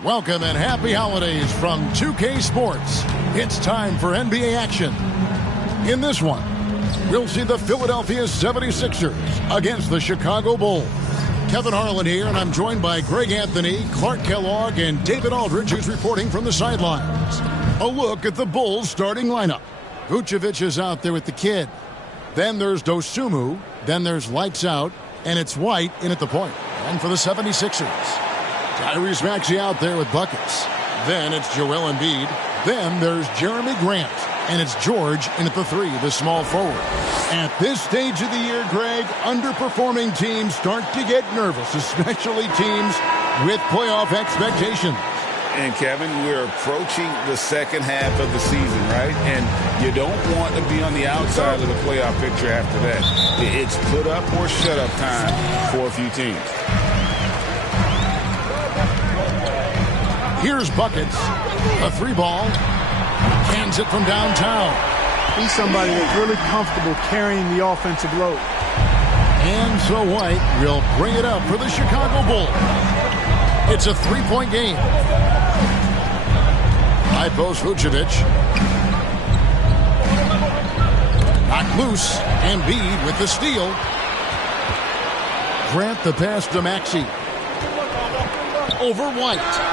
Welcome and happy holidays from 2K Sports. It's time for NBA action. In this one, we'll see the Philadelphia 76ers against the Chicago Bulls. Kevin Harlan here, and I'm joined by Greg Anthony, Clark Kellogg, and David Aldridge, who's reporting from the sidelines. A look at the Bulls' starting lineup. Vucevic is out there with the kid. Then there's Dosunmu. Then there's Lights Out, and it's White in at the point. And for the 76ers, Tyrese Maxey out there with buckets. Then it's Joel Embiid. Then there's Jeremy Grant. And it's George in at the 3, the small forward. At this stage of the year, Greg, underperforming teams start to get nervous, especially teams with playoff expectations. And, Kevin, we're approaching the second half of the season, right? And you don't want to be on the outside of the playoff picture after that. It's put up or shut up time for a few teams. Here's Buckets. A 3-ball. Cans it from downtown. He's somebody that's really comfortable carrying the offensive load. And so White will bring it up for the Chicago Bulls. It's a 3-point game. High post Vucevic. Knocked loose. Embiid with the steal. Grant the pass to Maxey. Over White.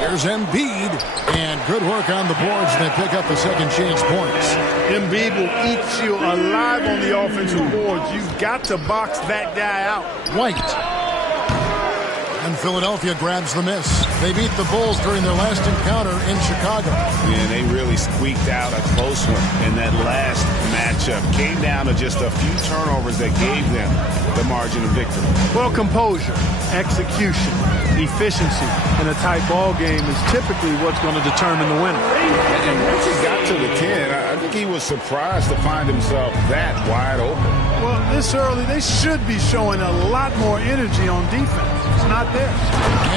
Here's Embiid, and good work on the boards. They pick up the second chance points. Embiid will eat you alive on the offensive boards. You've got to box that guy out. White. And Philadelphia grabs the miss. They beat the Bulls during their last encounter in Chicago. And they really squeaked out a close one in that last matchup. Came down to just a few turnovers that gave them the margin of victory. Well, composure, execution, efficiency in a tight ball game is typically what's going to determine the winner. And once he got to the 10, I think he was surprised to find himself that wide open. Well, this early, they should be showing a lot more energy on defense. It's not there.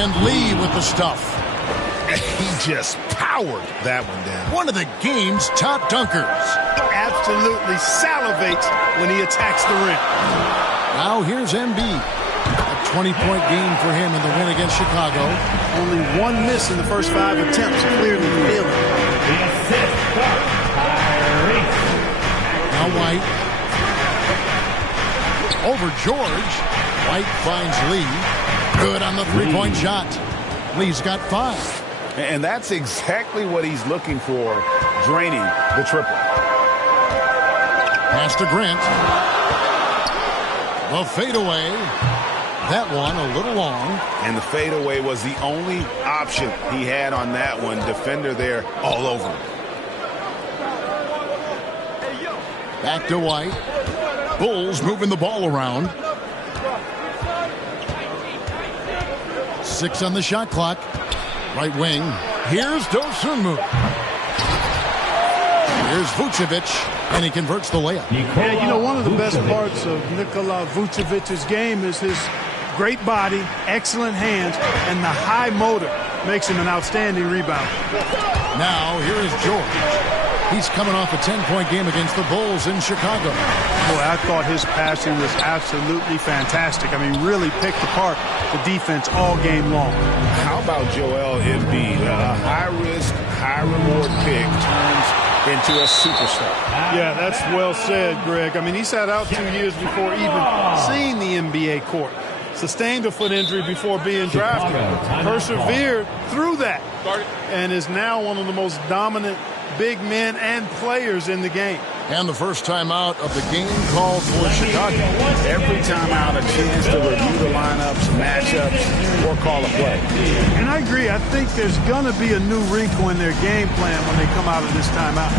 And Lee with the stuff. He just powered that one down. One of the game's top dunkers. Absolutely salivates when he attacks the rim. Now here's Embiid. A 20-point game for him in the win against Chicago. Only one miss in the first 5 attempts. Clearly failing. Now White. Over George. White finds Lee. Good on the three-point shot. Lee's got 5. And that's exactly what he's looking for, draining the triple. Pass to Grant. The fadeaway. That one a little long. And the fadeaway was the only option he had on that one. Defender there all over him. Back to White. Bulls moving the ball around. 6 on the shot clock. Right wing. Here's Dosunmu. Here's Vucevic, and he converts the layup. Yeah, you know, one of the best parts of Nikola Vucevic's game is his great body, excellent hands, and the high motor makes him an outstanding rebounder. Now, here is George. He's coming off a 10-point game against the Bulls in Chicago. Boy, I thought his passing was absolutely fantastic. I mean, really picked apart the defense all game long. How about Joel Embiid? A high-risk, high-reward pick turns into a superstar. Yeah, that's well said, Greg. I mean, he sat out 2 years before even seeing the NBA court. Sustained a foot injury before being drafted. Persevered through that. And is now one of the most dominant big men and players in the game. And the first time out of the game called for Chicago. Every time out, a chance to review the lineups, matchups, or call a play. And I agree. I think there's going to be a new wrinkle in their game plan when they come out of this timeout.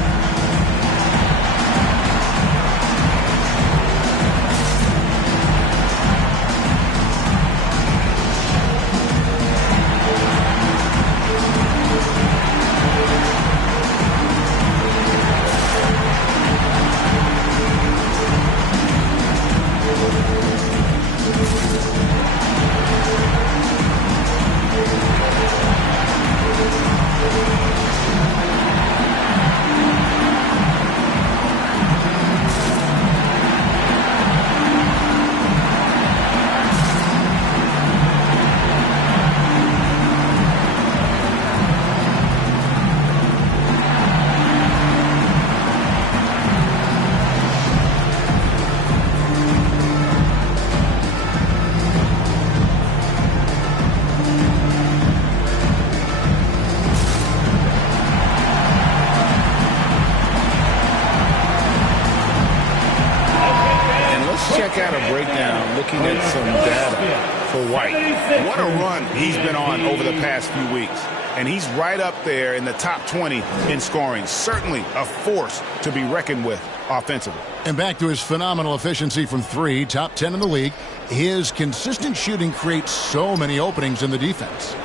What a run he's been on over the past few weeks. And he's right up there in the top 20 in scoring. Certainly a force to be reckoned with offensively. And back to his phenomenal efficiency from three, top 10 in the league. His consistent shooting creates so many openings in the defense.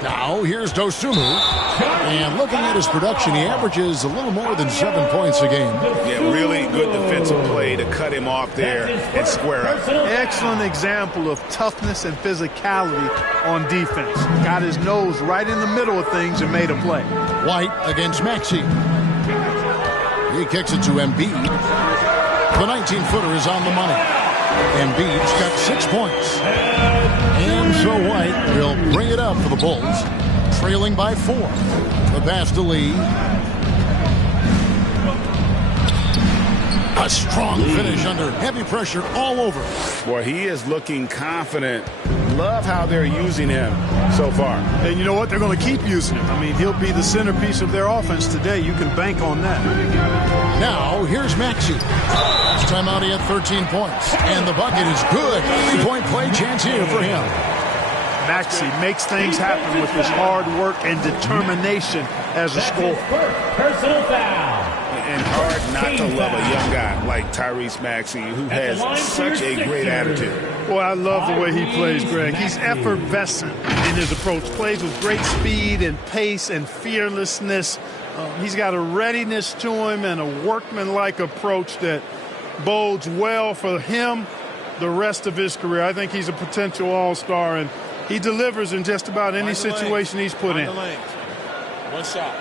Now, here's Dosunmu. And looking at his production, he averages a little more than 7 points a game. Yeah, really good defensive play to cut him off there and square up. Excellent example of toughness and physicality on defense. Got his nose right in the middle of things and made a play. White against Maxey. He kicks it to Embiid. The 19-footer is on the money. Embiid's got 6 points. And so White will bring it up for the Bulls, trailing by 4. The pass to Lee. A strong finish under heavy pressure all over. Boy, he is looking confident. Love how they're using him so far. And you know what? They're going to keep using him. I mean, he'll be the centerpiece of their offense today. You can bank on that. Now, here's Maxey. This time out, he had 13 points. And the bucket is good. 3-point play chance here for him. Maxey makes things happen with his hard work and determination as a scorer. Personal foul. And hard not to love a young guy like Tyrese Maxey, who has such a great attitude. Boy, I love the way he plays, Greg. He's effervescent in his approach. Plays with great speed and pace and fearlessness. He's got a readiness to him and a workmanlike approach that bodes well for him the rest of his career. I think he's a potential all-star, and he delivers in just about any situation he's put in. One shot.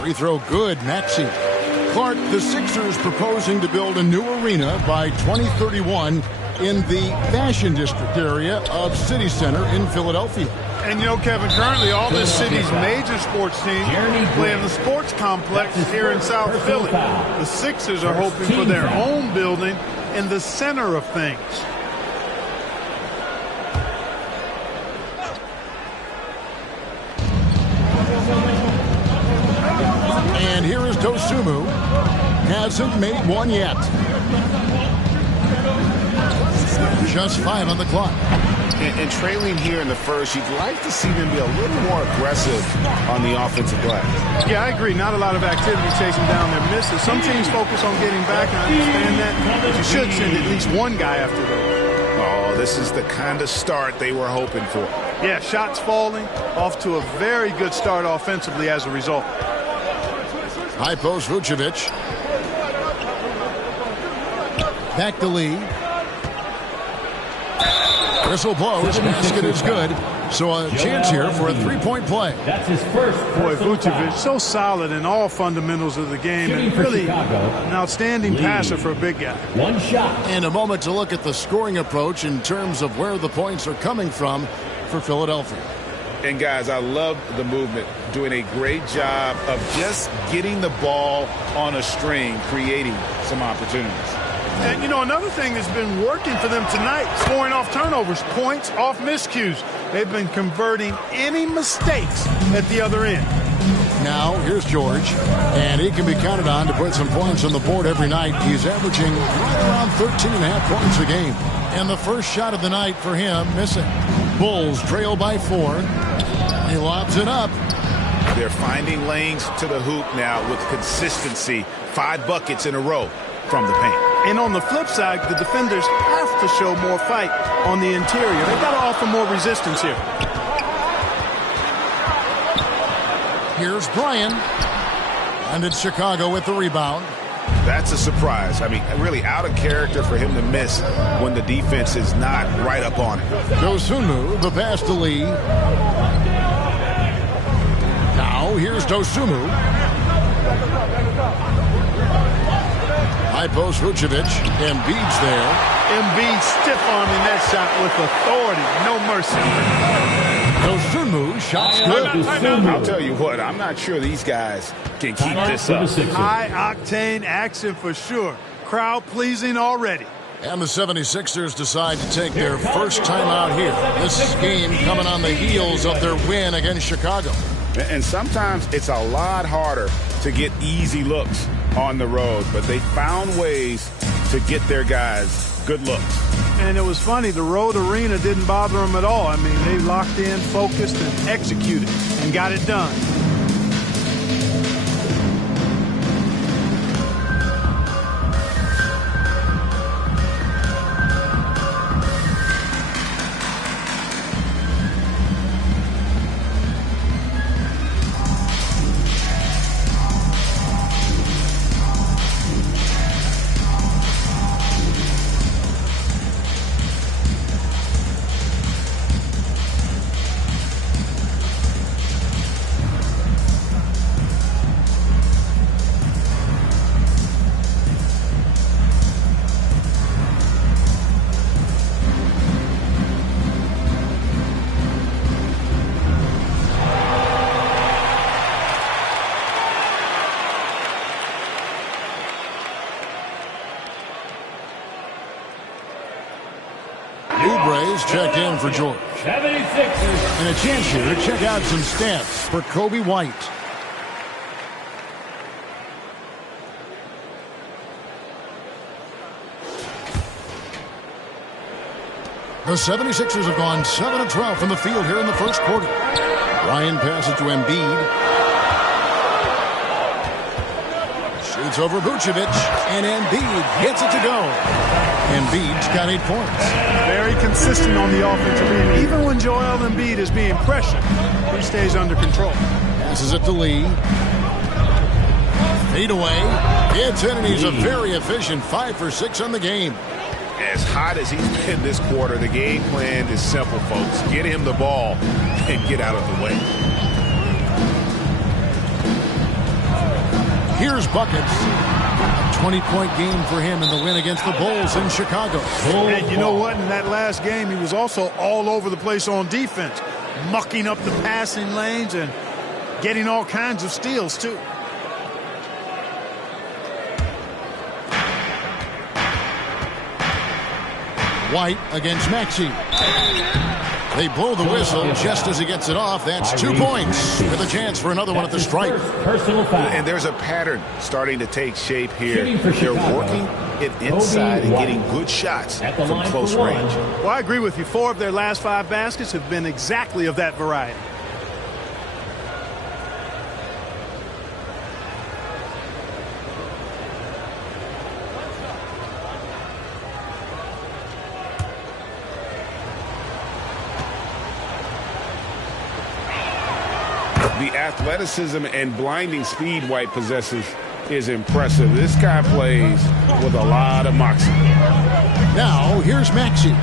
Free throw good, Maxey. Clark, the Sixers proposing to build a new arena by 2031 in the Fashion District area of City Center in Philadelphia. And you know, Kevin, currently all this city's major sports teams play in the sports complex here in South Philly. The Sixers are hoping for their own building in the center of things. And here is Dosunmu. Hasn't made one yet. Just 5 on the clock. And trailing here in the first, you'd like to see them be a little more aggressive on the offensive glass. Yeah, I agree. Not a lot of activity chasing down their misses. Some teams focus on getting back, and I understand that. But you should send at least one guy after those. Oh, this is the kind of start they were hoping for. Yeah, shots falling, off to a very good start offensively as a result. High post Vucevic. Back to Lee. Whistle blows. Basket is good. So a chance here for a three-point play. That's his first. Boy, Vucevic so solid in all fundamentals of the game, and really an outstanding passer for a big guy. One shot. And a moment to look at the scoring approach in terms of where the points are coming from for Philadelphia. And guys, I love the movement, doing a great job of just getting the ball on a string, creating some opportunities. And, you know, another thing that's been working for them tonight, scoring off turnovers, points off miscues. They've been converting any mistakes at the other end. Now, here's George, and he can be counted on to put some points on the board every night. He's averaging right around 13.5 points a game. And the first shot of the night for him, missing. Bulls trail by 4. He lobs it up. They're finding lanes to the hoop now with consistency. 5 buckets in a row from the paint. And on the flip side, the defenders have to show more fight on the interior. They've got to offer more resistance here. Here's Bryan. And it's Chicago with the rebound. That's a surprise. I mean, really out of character for him to miss when the defense is not right up on him. Dosunmu, the pass to Lee. Now, here's Dosunmu. High post Vucevic. Embiid's there. Embiid stiff-arming that shot with authority. No mercy. Dosunmu, shot's good. I'll tell you what, I'm not sure these guys can keep this up. High-octane action for sure. Crowd-pleasing already. And the 76ers decide to take their first time out here. This game coming on the heels of their win against Chicago. And sometimes it's a lot harder to get easy looks on the road, but they found ways to get their guys good looks. And it was funny, the road arena didn't bother them at all. I mean, they locked in, focused, and executed, and got it done. Oubre's checked in for George. 76ers. And a chance here to check out some stats for Coby White. The 76ers have gone 7 of 12 from the field here in the first quarter. Ryan passes to Embiid. Shoots over Vucevic, and Embiid gets it to go. Embiid's got 8 points. Very consistent on the offensive end. Even when Joel Embiid is being pressured, he stays under control. Passes it to Lee. Fade away. Gets in, and he's a very efficient 5 for 6 on the game. As hot as he's been this quarter, the game plan is simple, folks. Get him the ball and get out of the way. Here's buckets. A 20-point game for him in the win against the Bulls in Chicago. And you know what? In that last game, he was also all over the place on defense, mucking up the passing lanes and getting all kinds of steals, too. White against Maxey. They blow the whistle just as he gets it off. That's 2 points with a chance for another one at the stripe. Personal foul. And there's a pattern starting to take shape here. They're working it inside and getting good shots from close range. Well, I agree with you. 4 of their last 5 baskets have been exactly of that variety. The athleticism and blinding speed White possesses is impressive. This guy plays with a lot of moxie. Now, here's Maxey.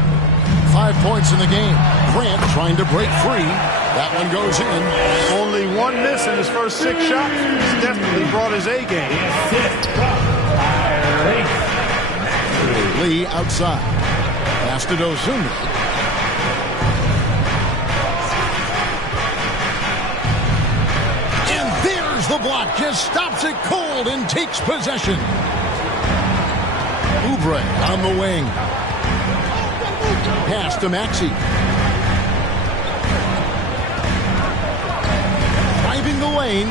5 points in the game. Grant trying to break free. That one goes in. Only 1 miss in his first 6 shots. He's definitely brought his A game. Lee outside. Pass to Dosunmu. The block just stops it cold and takes possession. Oubre on the wing. Pass to Maxey. Driving the lane.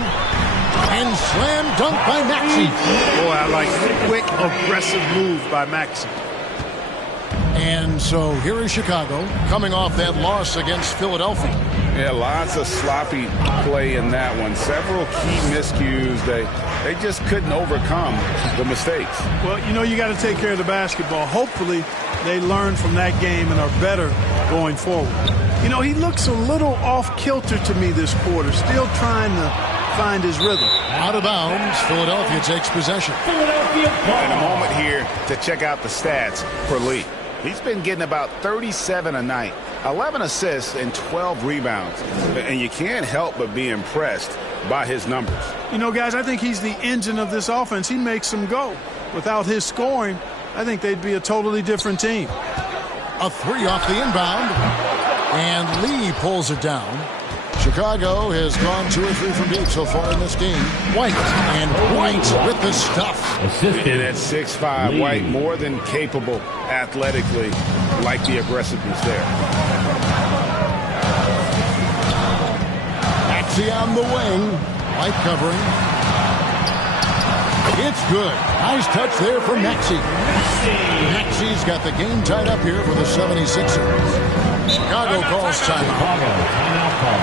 And slam dunk by Maxey. Boy, I like a quick, aggressive move by Maxey. And so here is Chicago coming off that loss against Philadelphia. Yeah, lots of sloppy play in that one. Several key miscues. They just couldn't overcome the mistakes. Well, you know, you got to take care of the basketball. Hopefully, they learn from that game and are better going forward. You know, he looks a little off-kilter to me this quarter, still trying to find his rhythm. Out of bounds, Philadelphia takes possession. Philadelphia ball. And a moment here to check out the stats for Lee. He's been getting about 37 a night, 11 assists, and 12 rebounds. And you can't help but be impressed by his numbers. You know, guys, I think he's the engine of this offense. He makes them go. Without his scoring, I think they'd be a totally different team. A 3 off the inbound. And Lee pulls it down. Chicago has gone 2 or 3 from deep so far in this game. White, and White with the stuff. Assisted. And at 6'5", White more than capable athletically, like the aggressiveness there. Maxey on the wing. Light covering. It's good. Nice touch there from Maxey. Maxey's got the game tied up here for the 76ers. Chicago calls timeout. Chicago timeout call.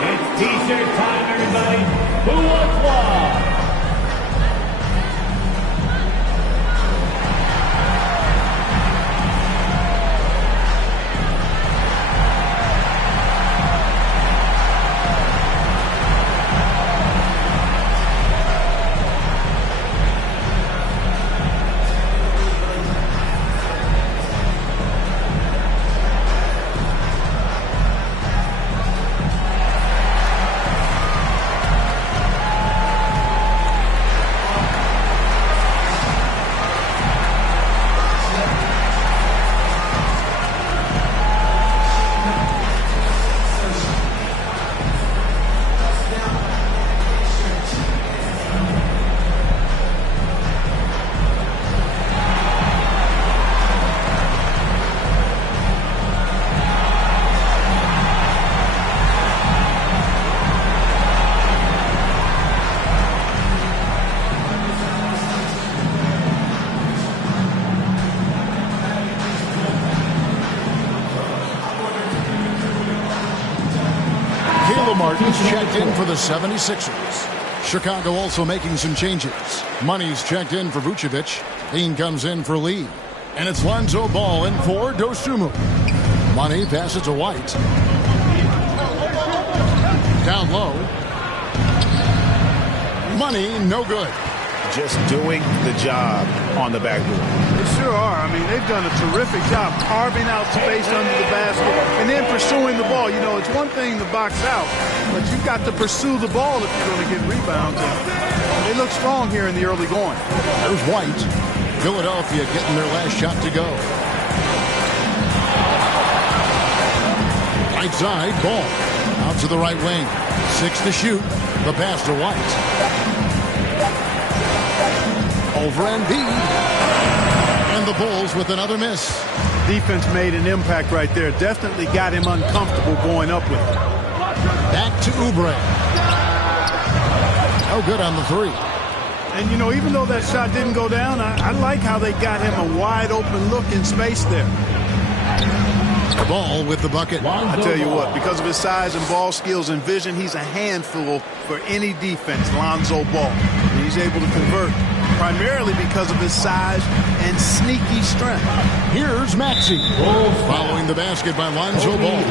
It's T-shirt time, everybody. Who wants one? Martin's checked in for the 76ers. Chicago also making some changes. Money's checked in for Vucevic. Dean comes in for Lee. And it's Lonzo Ball in for Dosunmu. Money passes to White. Down low. Money, no good. Just doing the job on the backboard. They sure are. I mean, they've done a terrific job carving out space under the basket and then pursuing the ball. You know, it's one thing to box out, but you've got to pursue the ball if you're going to get rebounds. And they look strong here in the early going. There's White. Philadelphia getting their last shot to go. Right side, Ball. Out to the right wing. 6 to shoot. The pass to White. Over Embiid. And the Bulls with another miss. Defense made an impact right there. Definitely got him uncomfortable going up with it. Back to Oubre. No good on the three. And, you know, even though that shot didn't go down, I like how they got him a wide open look in space there. Ball with the bucket. I tell you what, because of his size and ball skills and vision, he's a handful for any defense, Lonzo Ball. And he's able to convert primarily because of his size and sneaky strength. Here's Maxey. Following the basket by Lonzo Ball.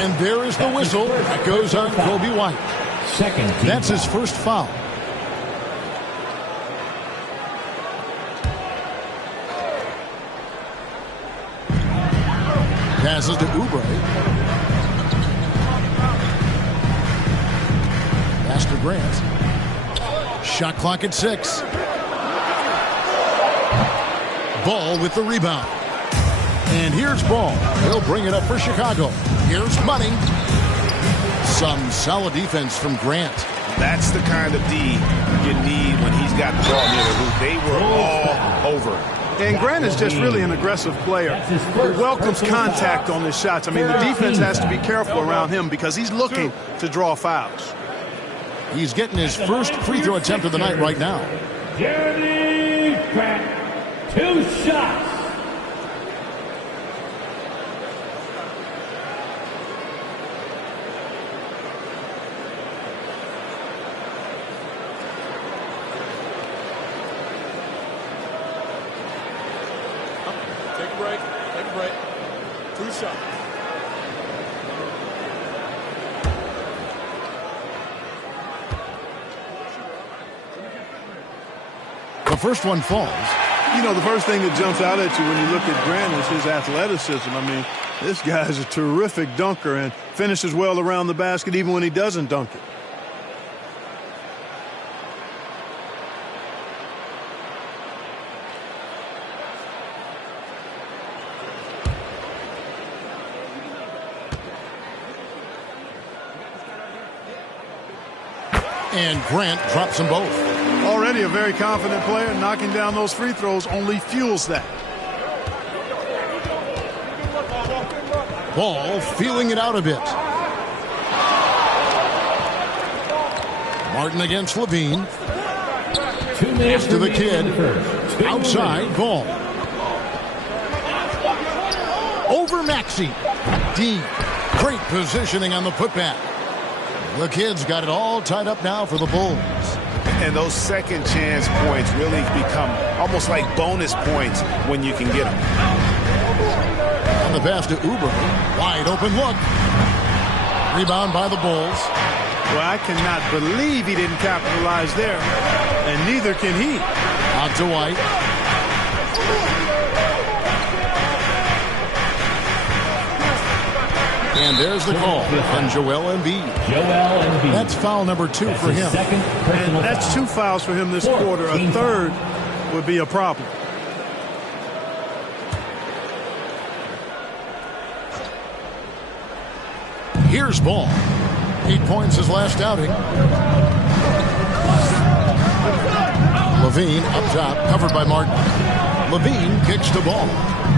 And there is the whistle that goes on Kobe White. That's his first foul. Passes to Oubre. Pass to Grant. Shot clock at 6. Ball with the rebound. And here's Ball. He'll bring it up for Chicago. Here's Money. Some solid defense from Grant. That's the kind of D you need when he's got the ball near the hoop. They were all over it. And Grant is just really an aggressive player who welcomes contact on his shots. I mean, the defense has to be careful around him because he's looking to draw fouls. He's getting his first free throw attempt of the night right now. Jeremy Grant, 2 shots. Take a break. 2 shots. The first one falls. You know, the first thing that jumps out at you when you look at Grant is his athleticism. I mean, this guy's a terrific dunker and finishes well around the basket even when he doesn't dunk it. And Grant drops them both. Already a very confident player. Knocking down those free throws only fuels that. Ball feeling it out a bit. Martin against Levine. 2 minutes To the remaining kid. in the first. 2 Outside, minutes. Ball. Over Maxey. Dean. Great positioning on the putback. The kid's got it all tied up now for the Bulls. And those second chance points really become almost like bonus points when you can get them. And the pass to Oubre. Wide open look. Rebound by the Bulls. Well, I cannot believe he didn't capitalize there. And neither can he. Out to White. And there's the call on Joel Embiid. Joel Embiid. That's foul number 2 That's for his him. second personal And that's foul. 2 fouls for him this quarter. A 14 third would be a problem. Here's Ball. 8 points his last outing. Levine up top, covered by Martin. Levine kicks the ball.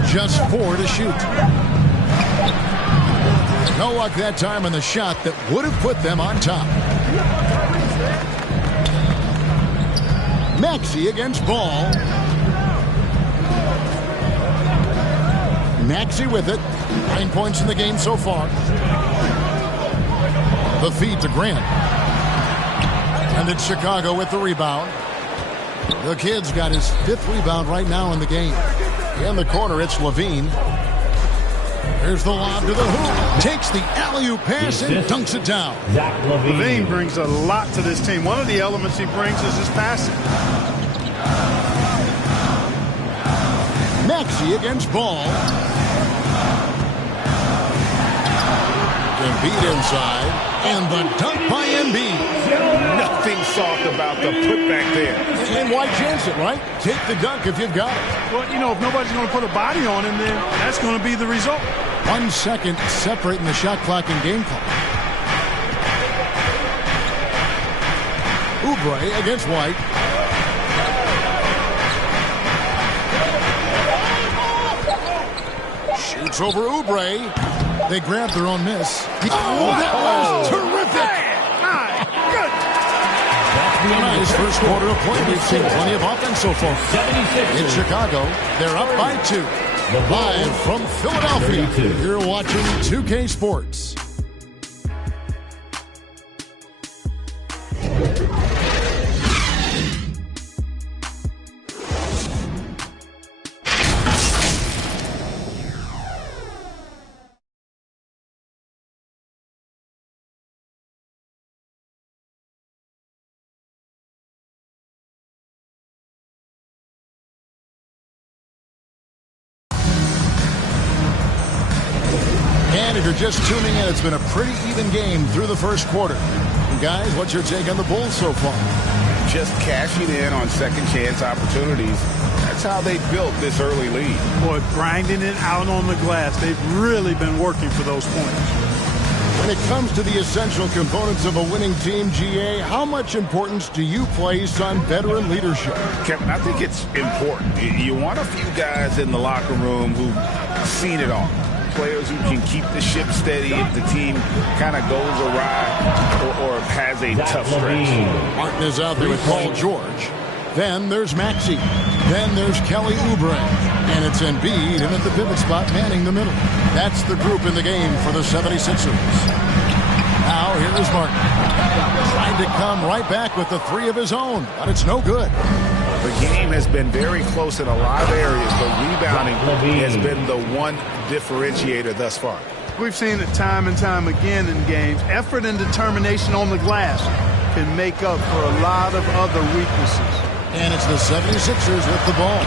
Just 4 to shoot. No luck that time on the shot that would have put them on top. Maxey against Ball. Maxey with it. 9 points in the game so far. The feed to Grant. And it's Chicago with the rebound. The kid's got his 5th rebound right now in the game. In the corner, it's Levine. Here's the lob to the hoop. Takes the alley-oop pass and dunks it down. Zach Levine Levine. brings a lot to this team. One of the elements he brings is his passing. Maxey against Ball. Embiid inside. And the dunk by Embiid. Nothing soft about the putback there. And why chance it, right? Take the dunk if you've got it. Well, you know, if nobody's going to put a body on him, then that's going to be the result. 1 second separating the shot clock and game clock. Oubre against White. Shoots over Oubre. They grab their own miss. Oh, that was terrific! My goodness. Nice first quarter of play. We've seen plenty of offense so far. 76ers. In Chicago, they're up by 2. Live from Philadelphia, 32. you're watching 2K Sports. And if you're just tuning in, it's been a pretty even game through the first quarter. And guys, what's your take on the Bulls so far? Just cashing in on second chance opportunities. That's how they built this early lead. Boy, grinding it out on the glass. They've really been working for those points. When it comes to the essential components of a winning team, GA, how much importance do you place on veteran leadership? Kevin, I think it's important. You want a few guys in the locker room who've seen it all. Players who can keep the ship steady if the team kind of goes awry or has a Zach tough stretch. Levine. Martin is out there with Paul George. Then there's Maxey. Then there's Kelly Oubre. And it's Embiid in at the pivot spot manning the middle. That's the group in the game for the 76ers. Now here's Martin. Trying to come right back with the 3 of his own, but it's no good. The game has been very close in a lot of areas, but rebounding has been the one differentiator thus far. We've seen it time and time again in games. Effort and determination on the glass can make up for a lot of other weaknesses. And it's the 76ers with the ball.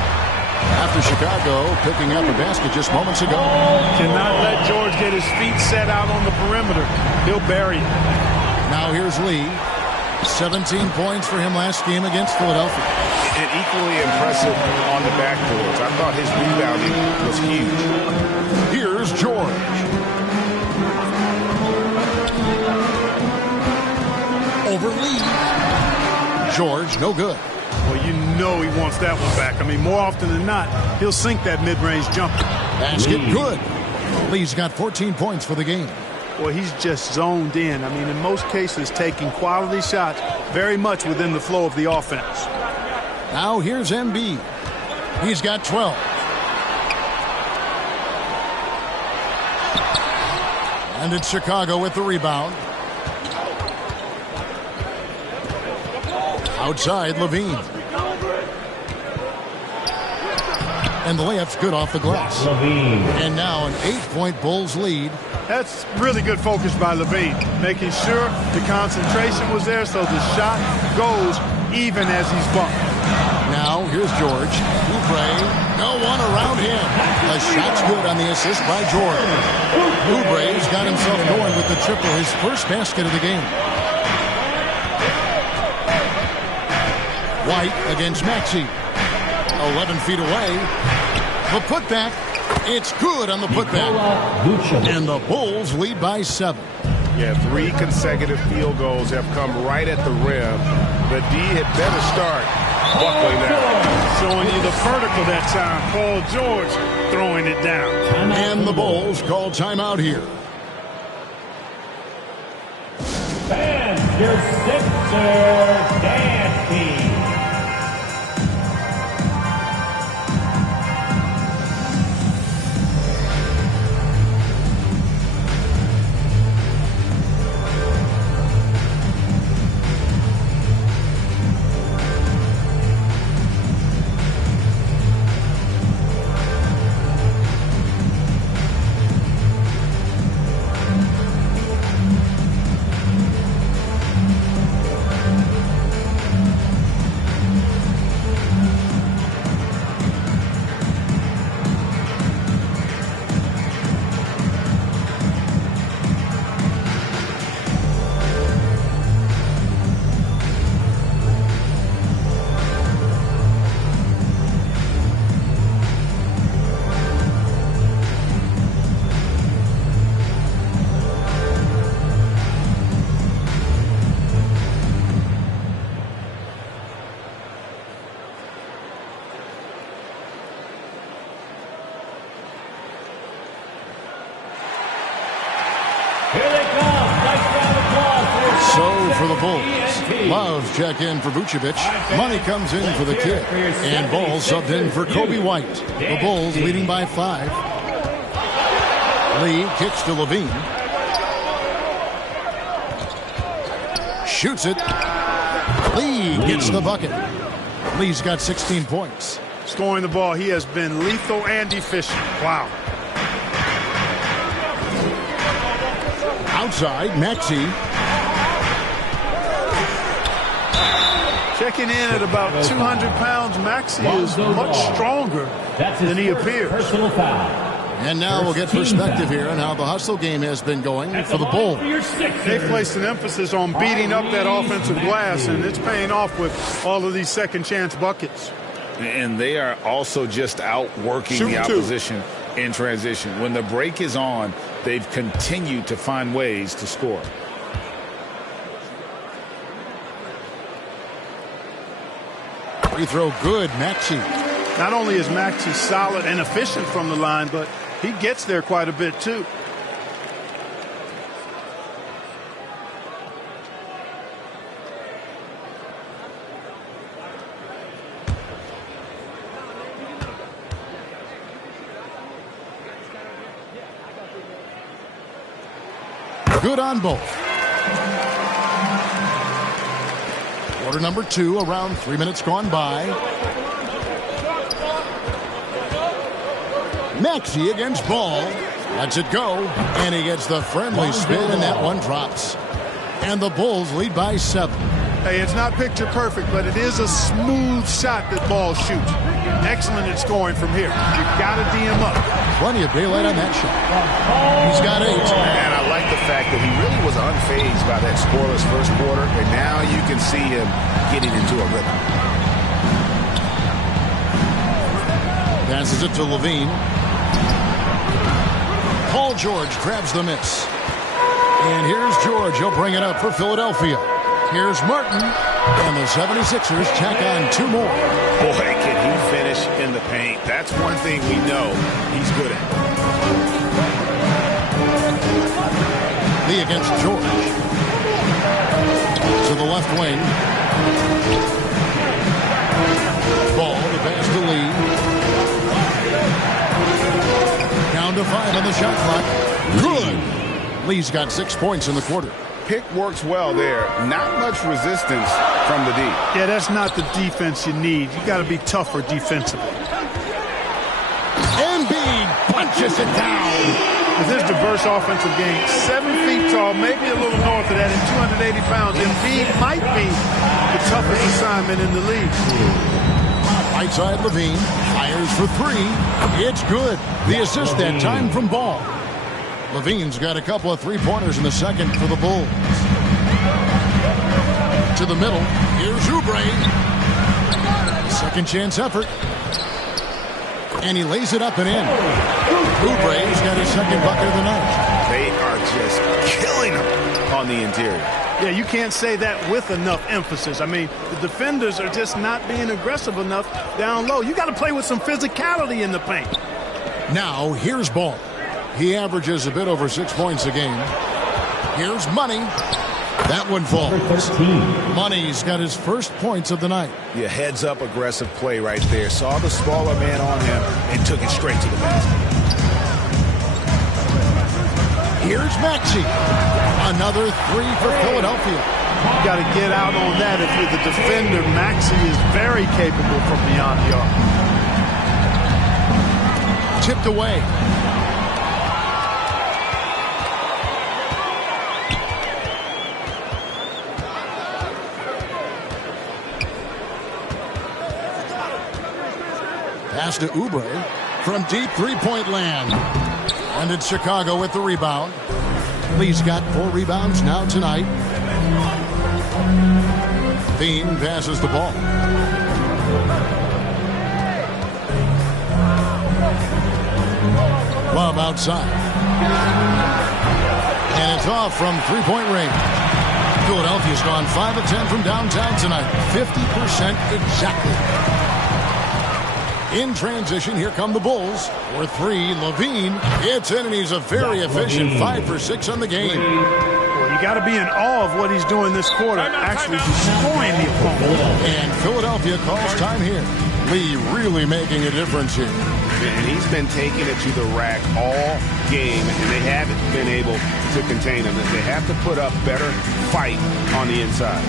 After Chicago picking up a basket just moments ago. Cannot let George get his feet set out on the perimeter. He'll bury it. Now here's Lee. 17 points for him last game against Philadelphia. And equally impressive on the backboards. I thought his rebounding was huge. Here's George. Over Lee. George, no good. Well, you know he wants that one back. I mean, more often than not, he'll sink that mid-range jumper. Basket good. Lee's got 14 points for the game. Well, he's just zoned in. I mean, in most cases, taking quality shots very much within the flow of the offense. Now here's Embiid. He's got 12. And it's Chicago with the rebound. Outside, Levine. And the layup's good off the glass. And now an 8-point Bulls lead. That's really good focus by Levine, making sure the concentration was there so the shot goes even as he's bumped. Now here's George. Oubre, no one around him. The shot's good on the assist by George. Oubre's got himself going with the triple, his first basket of the game. White against Maxey. 11 feet away. The putback. It's good on the putback. And the Bulls lead by 7. Yeah, 3 consecutive field goals have come right at the rim. The D had better start buckling down. Showing you the vertical that time. Paul George throwing it down. And the Bulls call timeout here. And your Sixers dance team. So for the Bulls, Love check in for Vucevic. Money comes in for the kid. And Ball subbed in for Kobe White. The Bulls leading by 5. Lee kicks to Levine. Shoots it. Lee gets the bucket. Lee's got 16 points. Scoring the ball, he has been lethal and efficient. Wow. Outside, Maxey. Checking in at about 200 pounds, Maxey is much stronger than he appears. Personal foul. And now we'll get perspective here on how the hustle game has been going for the Bulls. They've placed an emphasis on beating up that offensive glass, and it's paying off with all of these second chance buckets. And they are also just outworking the opposition in transition. When the break is on, they've continued to find ways to score. Free throw good, Maxey. Not only is Maxey solid and efficient from the line, but he gets there quite a bit too. Good on both. Quarter number 2, around 3 minutes gone by. Maxey against Ball. Lets it go, and he gets the friendly spin, and that one drops. And the Bulls lead by 7. Hey, it's not picture perfect, but it is a smooth shot that Ball shoots. Excellent at scoring from here. You've got to D him up. Plenty of daylight on that shot. He's got 8. And I like the fact that he really was unfazed by that scoreless first quarter, and now you can see him getting into a rhythm. Passes it to Levine. Paul George grabs the miss. And here's George. He'll bring it up for Philadelphia. Here's Martin. And the 76ers tack on 2 more. Boy, can he finish in the paint. That's one thing we know he's good at. against George. To the left wing. Ball, the pass to Lee. Down to 5 on the shot clock. Good. Lee's got 6 points in the quarter. Pick works well there. Not much resistance from the D. Yeah, that's not the defense you need. You got to be tougher defensively. Embiid punches it down. With his diverse offensive game, 7 feet tall, maybe a little north of that, and 280 pounds. Embiid might be the toughest assignment in the league. Right side, Levine fires for 3. It's good. The assist that time from Ball. Levine's got a couple of 3-pointers in the second for the Bulls. To the middle. Here's Oubre. Second chance effort. And he lays it up and in. Oubre's got his second bucket of the night. They are just killing him on the interior. Yeah, you can't say that with enough emphasis. I mean, the defenders are just not being aggressive enough down low. You got to play with some physicality in the paint. Now, here's Ball. He averages a bit over 6 points a game. Here's Money. That one falls. Money's got his first points of the night. Yeah, heads up aggressive play right there. Saw the smaller man on him and took it straight to the basket. Here's Maxey. Another 3 for Philadelphia. You got to get out on that if you're the defender. Maxey is very capable from beyond the arc. Tipped away. Pass to Oubre from deep three-point land. And it's Chicago with the rebound. Lee's got 4 rebounds now tonight. Thien passes the ball. Love outside. And it's off from three-point range. Philadelphia's gone 5 of 10 from downtown tonight. 50% exactly. In transition, here come the Bulls. For 3, Levine. It's in, and he's a very efficient 5 for 6 on the game. Well, you got to be in awe of what he's doing this quarter, actually destroying the opponent. And Philadelphia calls time here. Lee really making a difference here. And he's been taking it to the rack all game, and they haven't been able to contain him. They have to put up better fight on the inside.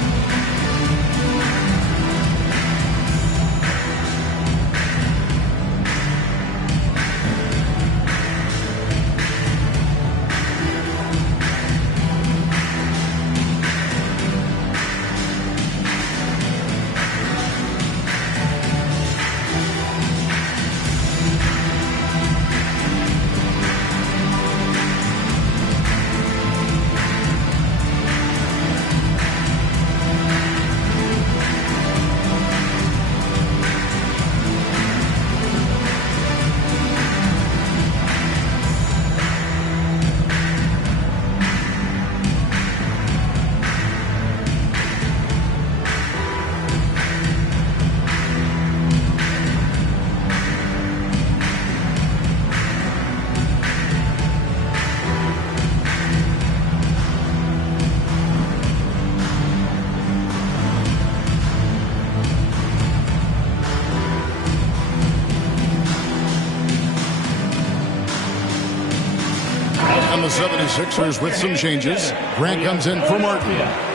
And the 76ers with some changes. Grant comes in for Martin.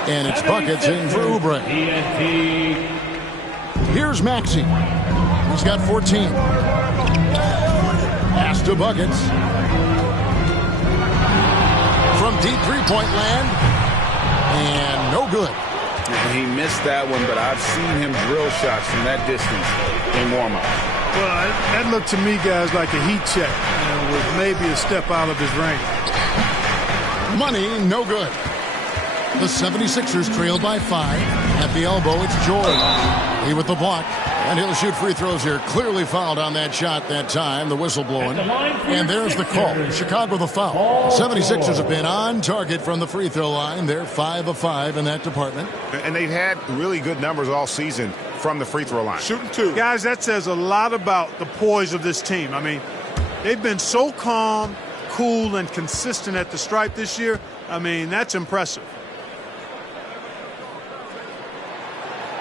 And it's buckets in for Oubre. Here's Maxey. He's got 14. Pass to buckets. From deep three-point land. And no good. He missed that one, but I've seen him drill shots from that distance in warm-up. Well, that looked to me, guys, like a heat check. With maybe a step out of his range. Money, no good. The 76ers trail by 5. At the elbow, it's Jordan. He with the block. And he'll shoot free throws here. Clearly fouled on that shot that time. The whistle blowing. And there's the call. Chicago the foul. 76ers have been on target from the free throw line. They're 5 of 5 in that department. And they've had really good numbers all season from the free throw line. Shooting 2. Guys, that says a lot about the poise of this team. I mean, they've been so calm, cool and consistent at the stripe this year, I mean, that's impressive.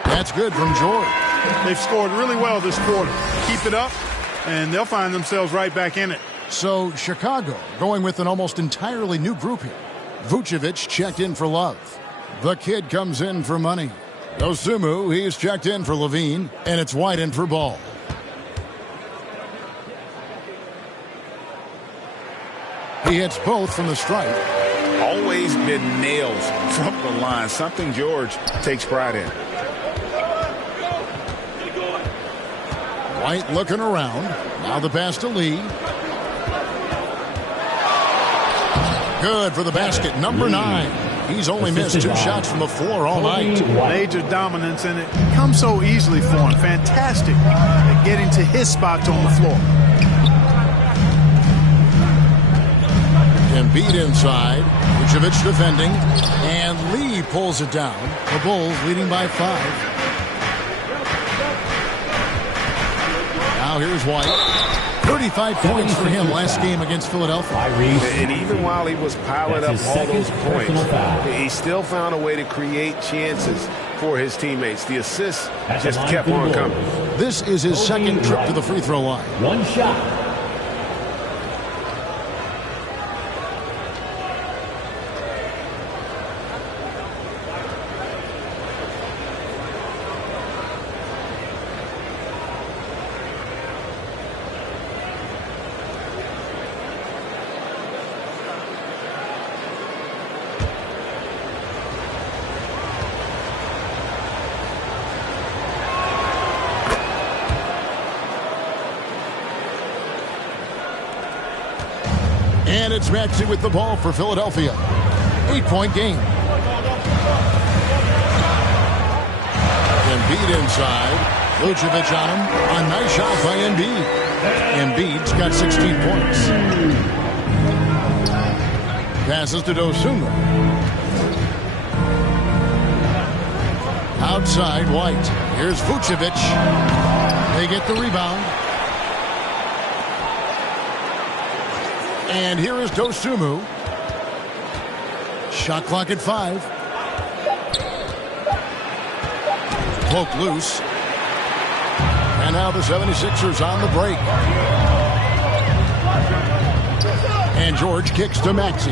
That's good from George. They've scored really well this quarter. Keep it up, and they'll find themselves right back in it. So Chicago going with an almost entirely new group here. Vucevic checked in for Love. The kid comes in for Money. Dosunmu, he's checked in for Levine, and it's White in for Ball. He hits both from the stripe. Always been nails from the line, something George takes pride in. White looking around. Now the pass to Lee. Good for the basket. Number 9. He's only missed 2 shots from the floor all night. Major dominance in it. Comes so easily for him. Fantastic at getting to his spots on the floor. Embiid inside. Vucevic defending. And Lee pulls it down. The Bulls leading by 5. Now here's White. 35 points for him last game against Philadelphia. And even while he was piling up all those points, he still found a way to create chances for his teammates. The assists just kept on coming. This is his second trip to the free throw line. 1 shot. And it's Maxey with the ball for Philadelphia. 8-point game. Embiid inside. Vucevic on him. A nice shot by Embiid. Embiid's got 16 points. Passes to Dosunmu. Outside White. Here's Vucevic. They get the rebound. And here is Dosunmu. Shot clock at 5. Poke loose. And now the 76ers on the break. And George kicks to Maxey.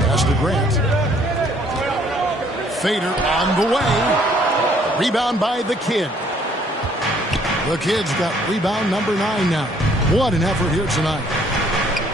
Pass to Grant. Fader on the way. Rebound by the kid. The kid's got rebound number 9 now. What an effort here tonight.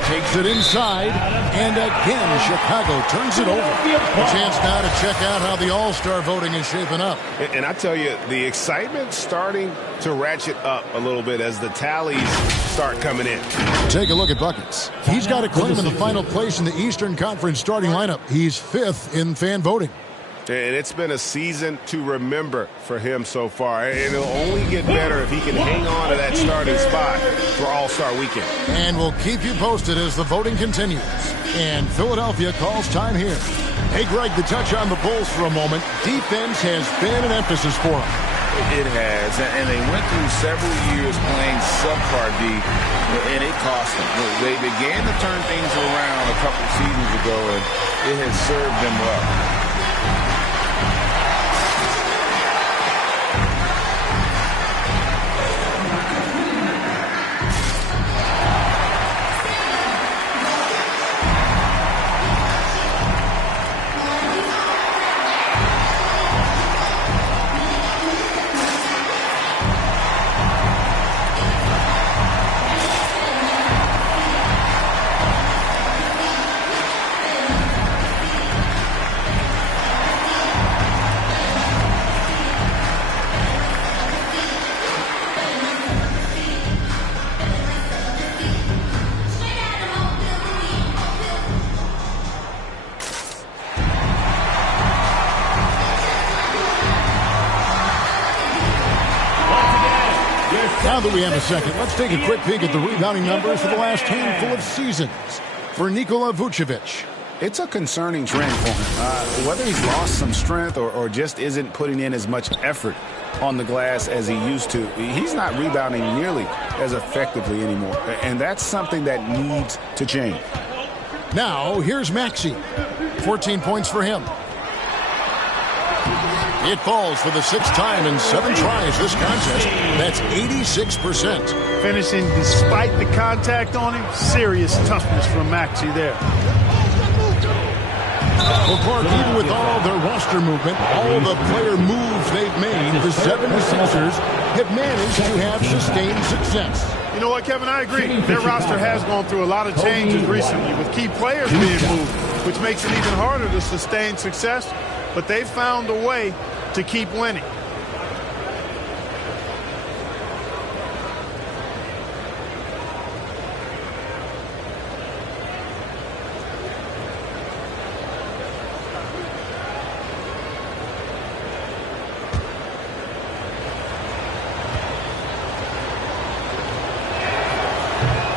Takes it inside, and again, Chicago turns it over. A chance now to check out how the All-Star voting is shaping up. And I tell you, the excitement's starting to ratchet up a little bit as the tallies start coming in. Take a look at buckets. He's got a claim in the final place in the Eastern Conference starting lineup. He's 5th in fan voting. And it's been a season to remember for him so far. And it'll only get better if he can hang on to that starting spot for All-Star Weekend. And we'll keep you posted as the voting continues. And Philadelphia calls time here. Hey, Greg, to touch on the Bulls for a moment, defense has been an emphasis for them. It has, and they went through several years playing subpar D, and it cost them. They began to turn things around a couple seasons ago, and it has served them well. Now that we have a second, let's take a quick peek at the rebounding numbers for the last handful of seasons for Nikola Vucevic. It's a concerning trend for him. Whether he's lost some strength or just isn't putting in as much effort on the glass as he used to, he's not rebounding nearly as effectively anymore. And that's something that needs to change. Now, here's Maxey. 14 points for him. It falls for the 6th time in 7 tries this contest. That's 86%. Finishing despite the contact on him. Serious toughness from Maxey there. Well, Clark, even with all their roster movement, all the player moves they've made, the 76ers have managed to have sustained success. You know what, Kevin? I agree. Their roster has gone through a lot of changes recently with key players being moved, which makes it even harder to sustain success. But they've found a way to keep winning.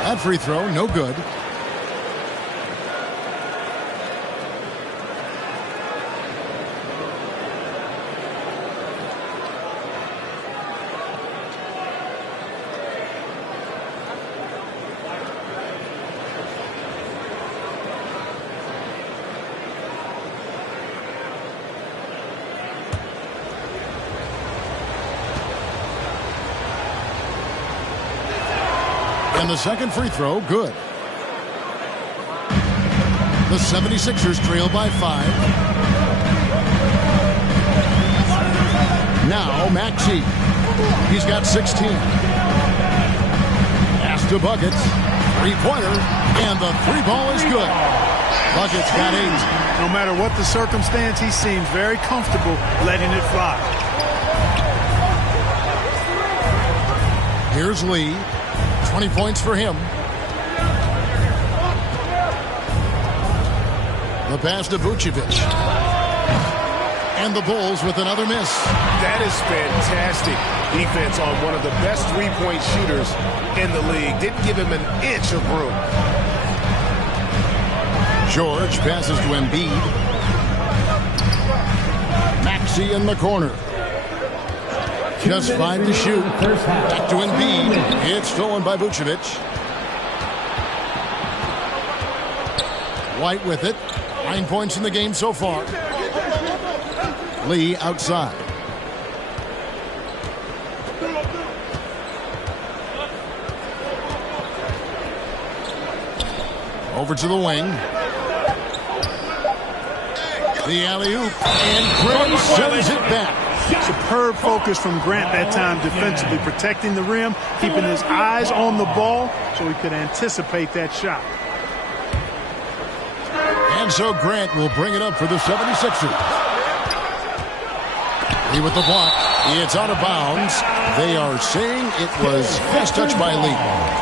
That free throw, no good. And the second free throw, good. The 76ers trail by 5. Now Maxey. He's got 16. Pass to Buckets. Three-pointer. And the 3-ball is good. Buckets got 8. No matter what the circumstance, he seems very comfortable letting it fly. Here's Lee. 20 points for him. The pass to Vucevic. And the Bulls with another miss. That is fantastic defense on one of the best three-point shooters in the league. Didn't give him an inch of room. George passes to Embiid. Maxey in the corner. Just 5 to shoot. Back to Embiid. It's stolen by Vucevic. White with it. 9 points in the game so far. Lee outside. Over to the wing. The alley-oop. And Grant sends it back. Superb focus from Grant that time defensively, protecting the rim, keeping his eyes on the ball so he could anticipate that shot. And so Grant will bring it up for the 76ers. Lee with the block. It's out of bounds. They are saying it was fast touch by Lee.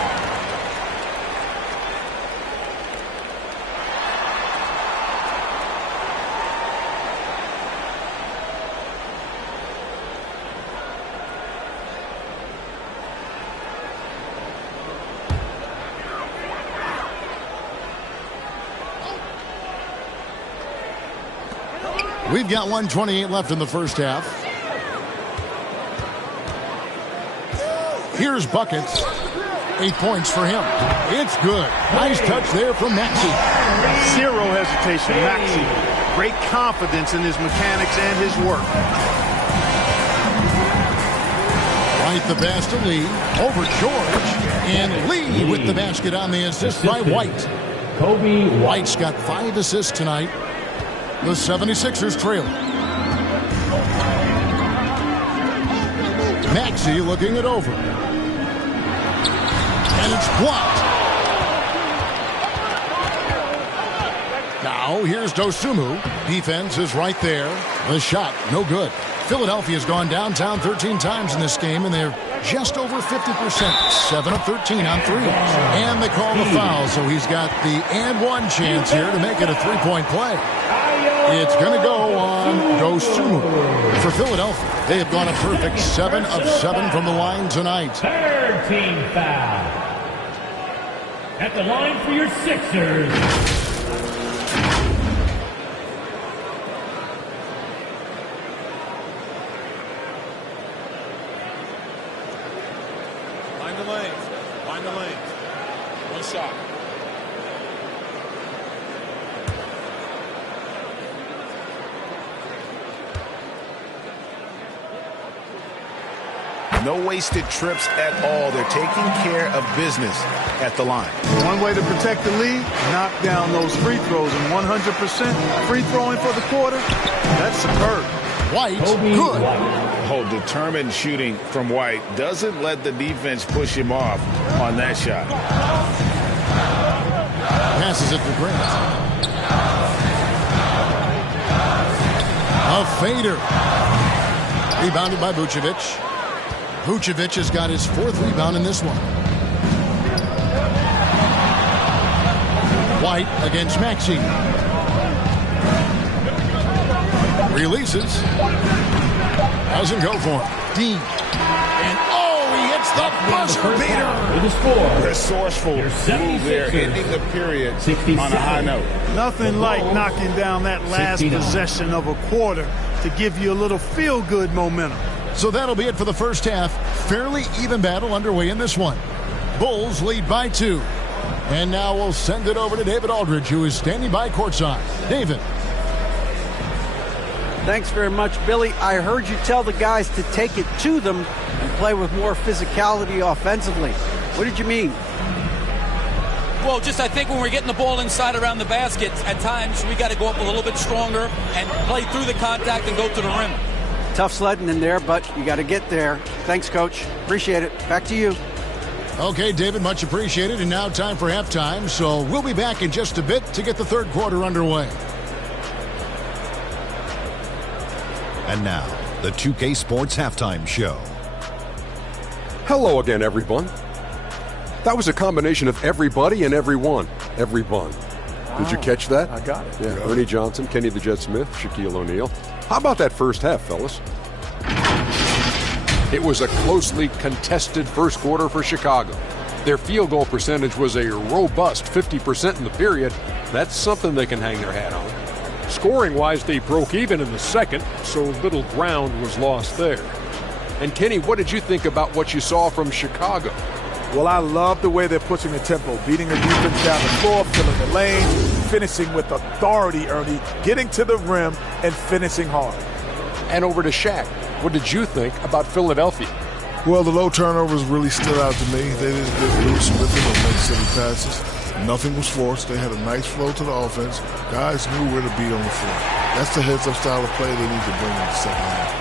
We've got 1:28 left in the first half. Here's Buckets. 8 points for him. It's good. Nice touch there from Maxey. Zero hesitation. Maxey. Great confidence in his mechanics and his work. Right the pass to Lee. Over George. And Lee with the basket on the assist by White. Kobe White's got 5 assists tonight. The 76ers trail. Maxey looking it over. And it's blocked. Now here's Dosunmu. Defense is right there. The shot, no good. Philadelphia's gone downtown 13 times in this game, and they're just over 50%. 7 of 13 on threes. And they call the foul, so he's got the and one chance here to make it a three-point play. It's going to go on Dosunmu. For Philadelphia, they have gone a perfect 7 of 7 from the line tonight. Third team foul. At the line for your Sixers, the lanes. Mind the lanes. One shot. No wasted trips at all. They're taking care of business at the line. One way to protect the lead, knock down those free throws, and 100% free throwing for the quarter, that's superb. White, good. Oh, determined shooting from White. Doesn't let the defense push him off on that shot. Passes it to Grant. A fader. Rebounded by Vucevic. Vucevic has got his 4th rebound in this one. White against Maxey. Releases. Doesn't go for it. Dean. And he hits the buzzer beater. With the score. Resourceful move there, ending the period on a high note. Nothing like knocking down that last 69. possession of a quarter to give you a little feel-good momentum. So that'll be it for the first half. Fairly even battle underway in this one. Bulls lead by 2. And now we'll send it over to David Aldridge, who is standing by courtside. David. Thanks very much, Billy. I heard you tell the guys to take it to them and play with more physicality offensively. What did you mean? Well, I think when we're getting the ball inside around the basket, at times we got to go up a little bit stronger and play through the contact and go to the rim. Tough sledding in there, but you got to get there. Thanks, Coach. Appreciate it. Back to you. Okay, David, much appreciated. And now time for halftime. So we'll be back in just a bit to get the third quarter underway. And now, the 2K Sports Halftime Show. Hello again, everyone. That was a combination of everybody and everyone. Everyone. Wow. Did you catch that? I got it. Yeah, Ernie Johnson, Kenny the Jet Smith, Shaquille O'Neal. How about that first half, fellas? It was a closely contested first quarter for Chicago. Their field goal percentage was a robust 50% in the period. That's something they can hang their hat on. Scoring-wise, they broke even in the second, so little ground was lost there. And Kenny, what did you think about what you saw from Chicago? Well, I love the way they're pushing the tempo, beating the defense down the floor, filling the lane, finishing with authority, Ernie, getting to the rim and finishing hard. And over to Shaq. What did you think about Philadelphia? Well, the low turnovers really stood out to me. They didn't get loose with it or make silly passes. Nothing was forced. They had a nice flow to the offense. Guys knew where to be on the floor. That's the heads-up style of play they need to bring in the second half.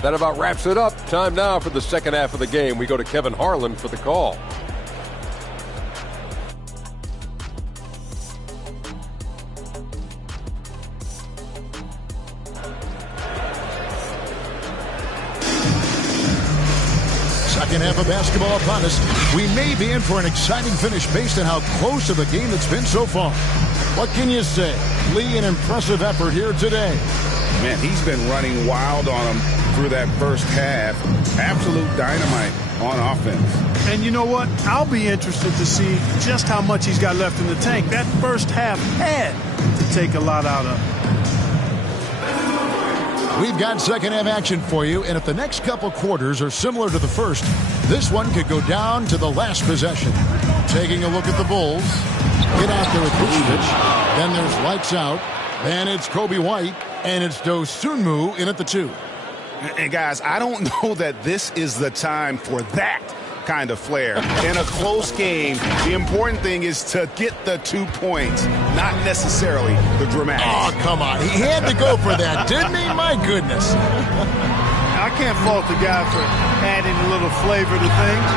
That about wraps it up. Time now for the second half of the game. We go to Kevin Harlan for the call. Second half of basketball upon us. We may be in for an exciting finish based on how close to the game it's been so far. What can you say? Lee, an impressive effort here today. Man, he's been running wild on him through that first half. Absolute dynamite on offense. And you know what? I'll be interested to see just how much he's got left in the tank. That first half had to take a lot out of him. We've got second half action for you, and if the next couple quarters are similar to the first, this one could go down to the last possession. Taking a look at the Bulls. Get out there with Vucevic. Then there's lights out. Then it's Kobe White, and it's Dosunmu in at the 2. And guys, I don't know that this is the time for that kind of flair. In a close game, the important thing is to get the 2 points, not necessarily the dramatics. Oh, come on. He had to go for that, didn't he? My goodness. I can't fault the guy for adding a little flavor to things.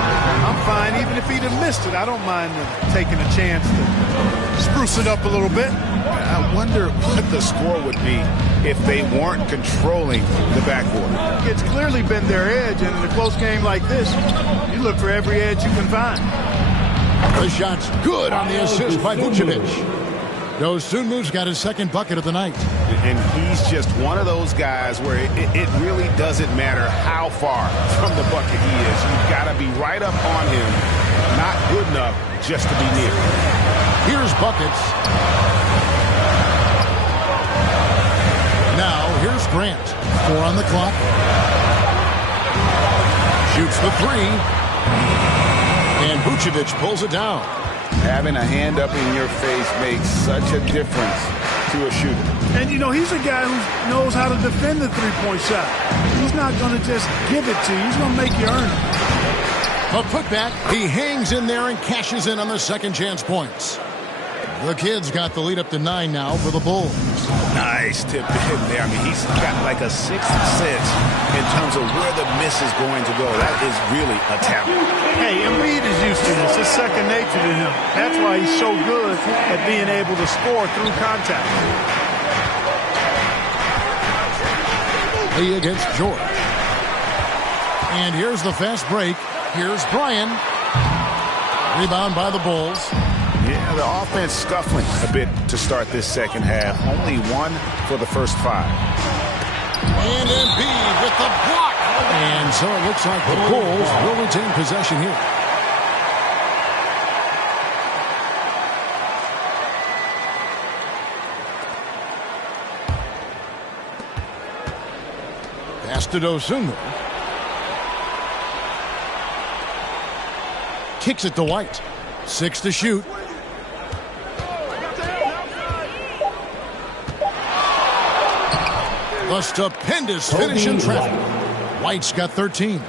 I'm fine. Even if he'd have missed it, I don't mind taking a chance to spruce it up a little bit. I wonder what the score would be if they weren't controlling the backboard. It's clearly been their edge, and in a close game like this, you look for every edge you can find. The shot's good on the assist by Vucevic. Dosunmu's got his second bucket of the night. And he's just one of those guys where it really doesn't matter how far from the bucket he is. You've got to be right up on him, not good enough just to be near. Here's buckets. Now, here's Grant. 4 on the clock. Shoots the three. And Vucevic pulls it down. Having a hand up in your face makes such a difference to a shooter. And, you know, he's a guy who knows how to defend the three-point shot. He's not going to just give it to you. He's going to make you earn it. A putback. He hangs in there and cashes in on the second chance points. The Kids got the lead up to 9 now for the Bulls. Nice tip to him there. I mean, he's got like a sixth sense in terms of where the miss is going to go. That is really a talent. Hey, Embiid is used to this. It's second nature to him. That's why he's so good at being able to score through contact. Lee against George. And here's the fast break. Here's Bryan. Rebound by the Bulls. Yeah, the offense scuffling a bit to start this second half. Only 1 for the first 5. And Embiid with the block. And so it looks like the Bulls will retain possession here. Pass to Dosunmu. Kicks it to White. 6 to shoot. A stupendous finish in traffic. White's got 13.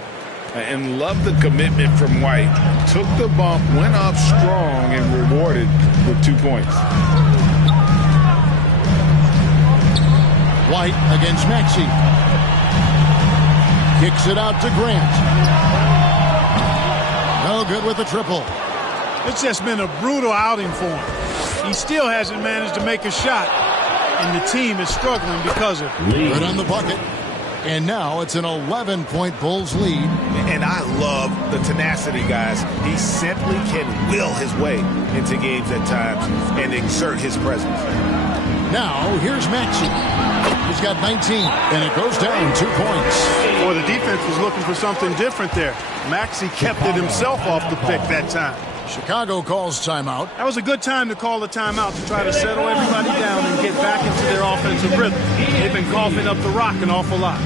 And love the commitment from White. Took the bump, went up strong, and rewarded with 2 points. White against Maxey. Kicks it out to Grant. No good with the triple. It's just been a brutal outing for him. He still hasn't managed to make a shot, and the team is struggling because of it. Good on the bucket. And now it's an 11-point Bulls lead. And I love the tenacity, guys. He simply can will his way into games at times and exert his presence. Now, here's Maxey. He's got 19, and it goes down 2 points. Well, the defense was looking for something different there. Maxey kept it himself off the pick that time. Chicago calls timeout. That was a good time to call the timeout to try to settle everybody down and get back into their offensive rhythm. They've been coughing up the rock an awful lot.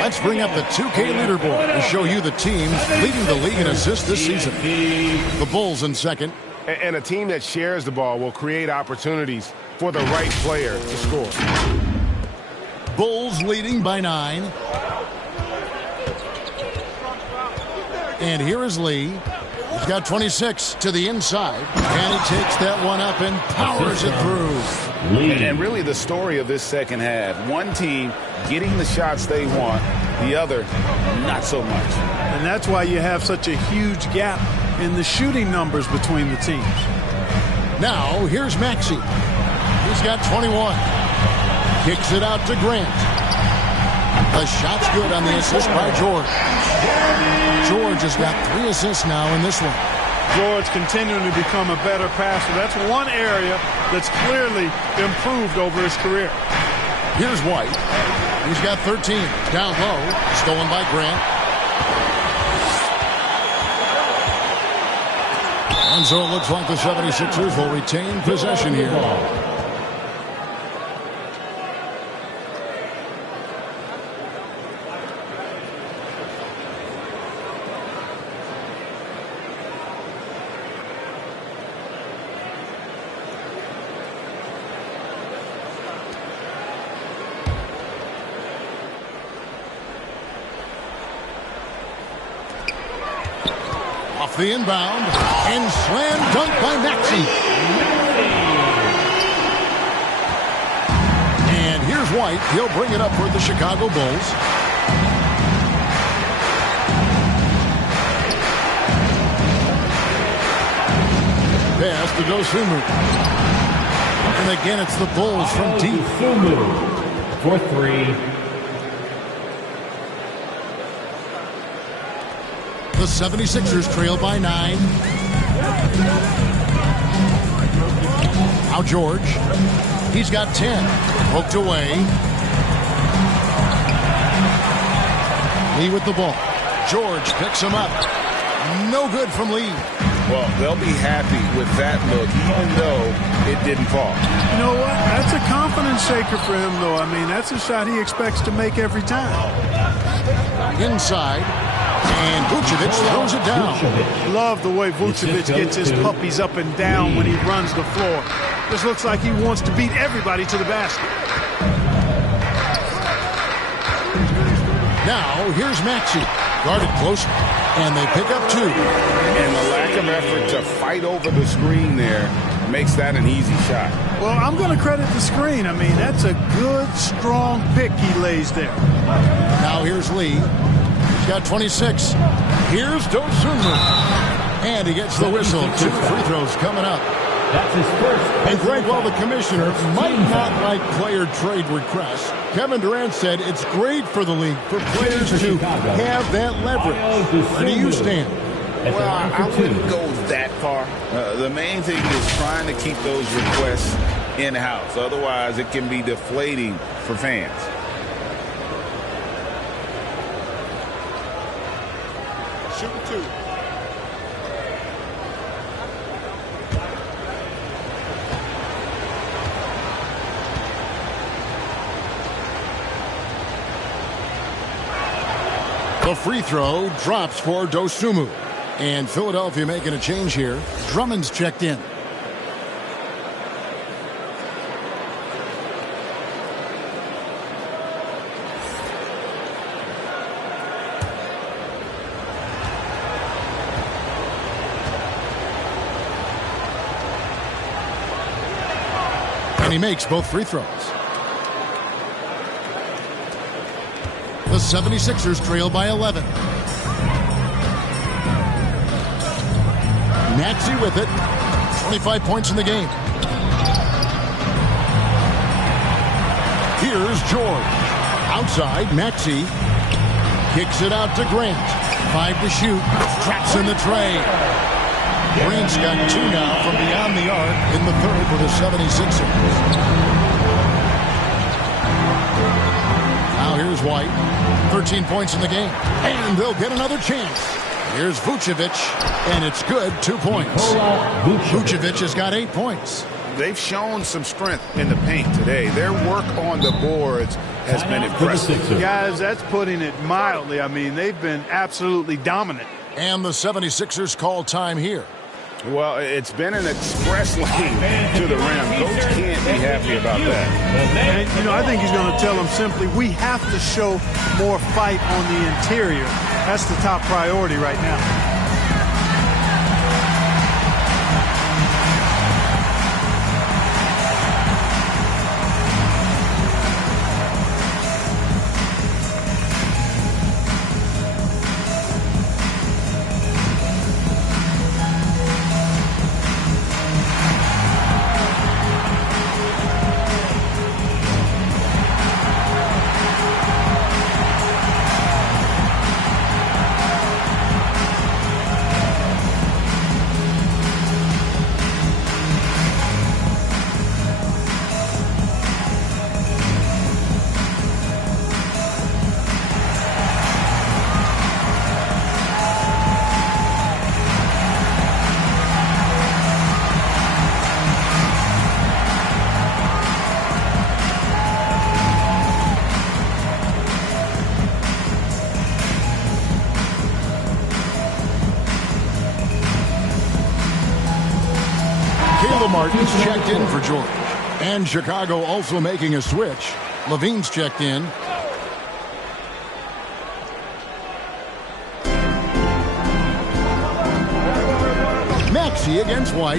Let's bring up the 2K leaderboard to show you the teams leading the league in assists this season. The Bulls in second. And a team that shares the ball will create opportunities for the right player to score. Bulls leading by 9. And here is Lee. He's got 26 to the inside. And he takes that one up and powers it through. And really the story of this second half. One team getting the shots they want, the other not so much. And that's why you have such a huge gap in the shooting numbers between the teams. Now, here's Maxey. He's got 21. Kicks it out to Grant. The shot's good on the assist by George. George has got 3 assists now in this one. George continuing to become a better passer. That's one area that's clearly improved over his career. Here's White. He's got 13. Down low. Stolen by Grant. And so it looks like the 76ers will retain possession here. Gets the inbound and slam dunk by Maxey. And here's White. He'll bring it up for the Chicago Bulls. Pass to Dosunmu. And again, it's the Bulls from deep. Dosunmu for three. The 76ers trail by 9. Now George. He's got 10. Poked away. Lee with the ball. George picks him up. No good from Lee. Well, they'll be happy with that look, even though it didn't fall. You know what? That's a confidence shaker for him, though. I mean, that's a shot he expects to make every time. Inside. And Vucevic throws it down. Love the way Vucevic gets his puppies up and down when he runs the floor. This looks like he wants to beat everybody to the basket. Now, here's Maxey. Guarded close, and they pick up 2. And the lack of effort to fight over the screen there makes that an easy shot. Well, I'm going to credit the screen. I mean, that's a good, strong pick he lays there. Now here's Lee. He's got 26. Here's Dosunmu. And he gets the whistle. 2 free throws coming up. That's his first. And Greg, while the commissioner might not like player trade requests, Kevin Durant said it's great for the league for players to have that leverage. Where do you stand? Well, I wouldn't go that far. The main thing is trying to keep those requests in-house. Otherwise, it can be deflating for fans. Shooting 2. The free throw drops for Dosunmu. And Philadelphia making a change here. Drummond's checked in. And he makes both free throws. The 76ers trail by 11. Maxey with it. 25 points in the game. Here's George. Outside, Maxey kicks it out to Grant. 5 to shoot. Traps in the tray. Grant's got 2 now from beyond the arc in the third for the 76ers. Now here's White. 13 points in the game. And they'll get another chance. Here's Vucevic, and it's good. 2 points. Vucevic has got 8 points. They've shown some strength in the paint today. Their work on the boards has been impressive. Guys, that's putting it mildly. I mean, they've been absolutely dominant. And the 76ers call time here. Well, it's been an express lane to the rim. Coach can't be happy about that. And, you know, I think he's going to tell them simply, we have to show more fight on the interior. That's the top priority right now. Martin's checked in for George. And Chicago also making a switch. Levine's checked in. Maxey against White.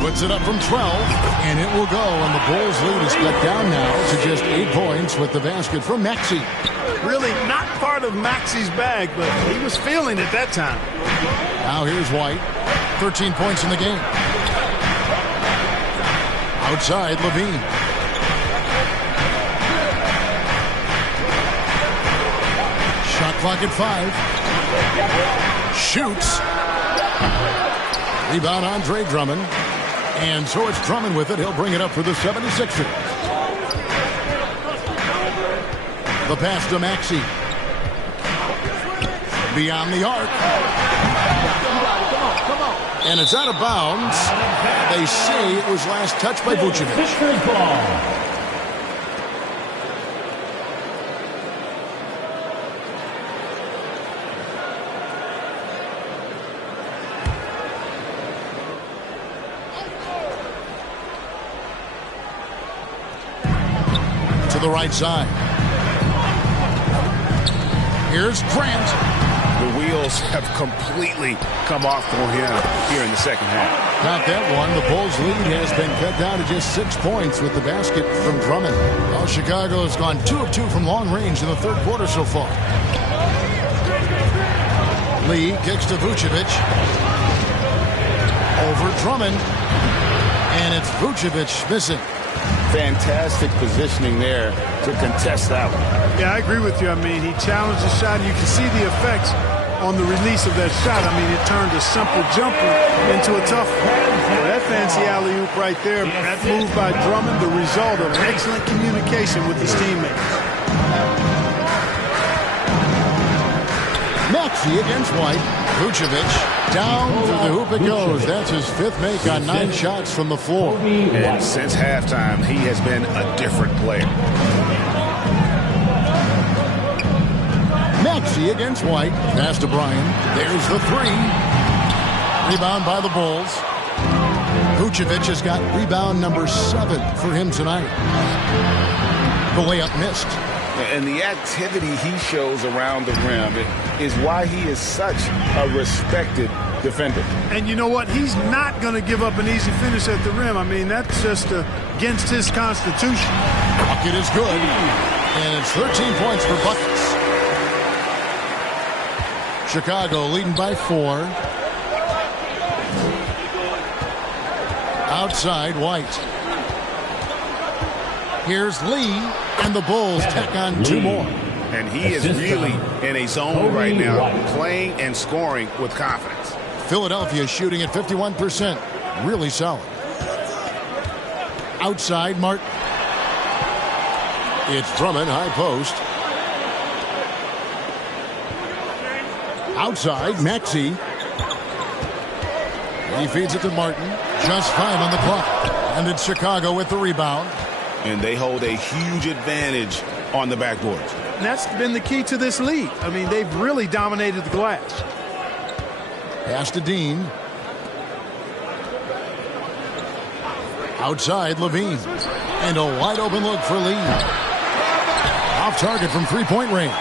Puts it up from 12, and it will go. And the Bulls lead is cut down now to just 8 points with the basket from Maxey. Really not part of Maxey's bag, but he was feeling it that time. Now here's White. 13 points in the game. Outside, Levine. Shot clock at 5. Shoots. Rebound, Andre Drummond. And so it's Drummond with it. He'll bring it up for the 76ers. The pass to Maxey. Beyond the arc. And it's out of bounds. They say it was last touched by Vucevic. To the right side. Here's Grant. The wheels have completely come off for him here in the second half. Not that one. The Bulls' lead has been cut down to just 6 points with the basket from Drummond. Well, Chicago has gone 2 of 2 from long range in the third quarter so far. Lee kicks to Vucevic. Over Drummond. And it's Vucevic missing. Fantastic positioning there to contest that one. Yeah, I agree with you. I mean, he challenged the shot, and you can see the effects on the release of that shot. I mean, it turned a simple jumper into a tough one. Well, that fancy alley-oop right there, that move by Drummond, the result of excellent communication with his teammates. Maxey against White. Vucevic down to the hoop it goes. That's his 5th make on 9 shots from the floor. And since halftime, he has been a different player. Maxey against White. Pass to Bryan. There's the 3. Rebound by the Bulls. Vucevic has got rebound number 7 for him tonight. The layup missed. And the activity he shows around the rim is why he is such a respected defender. And you know what? He's not going to give up an easy finish at the rim. I mean, that's just against his constitution. Bucket is good. And it's 13 points for Buckets. Chicago leading by 4. Outside, White. Here's Lee, and the Bulls tack on 2 more. And he is really in a zone right now, playing and scoring with confidence. Philadelphia shooting at 51%. Really solid. Outside, Martin. It's Drummond, high post. Outside, Maxey. He feeds it to Martin. Just 5 on the clock. And it's Chicago with the rebound. And they hold a huge advantage on the backboards. And that's been the key to this lead. I mean, they've really dominated the glass. Pass to Dean. Outside, Levine. And a wide open look for Lee. Off target from 3-point range.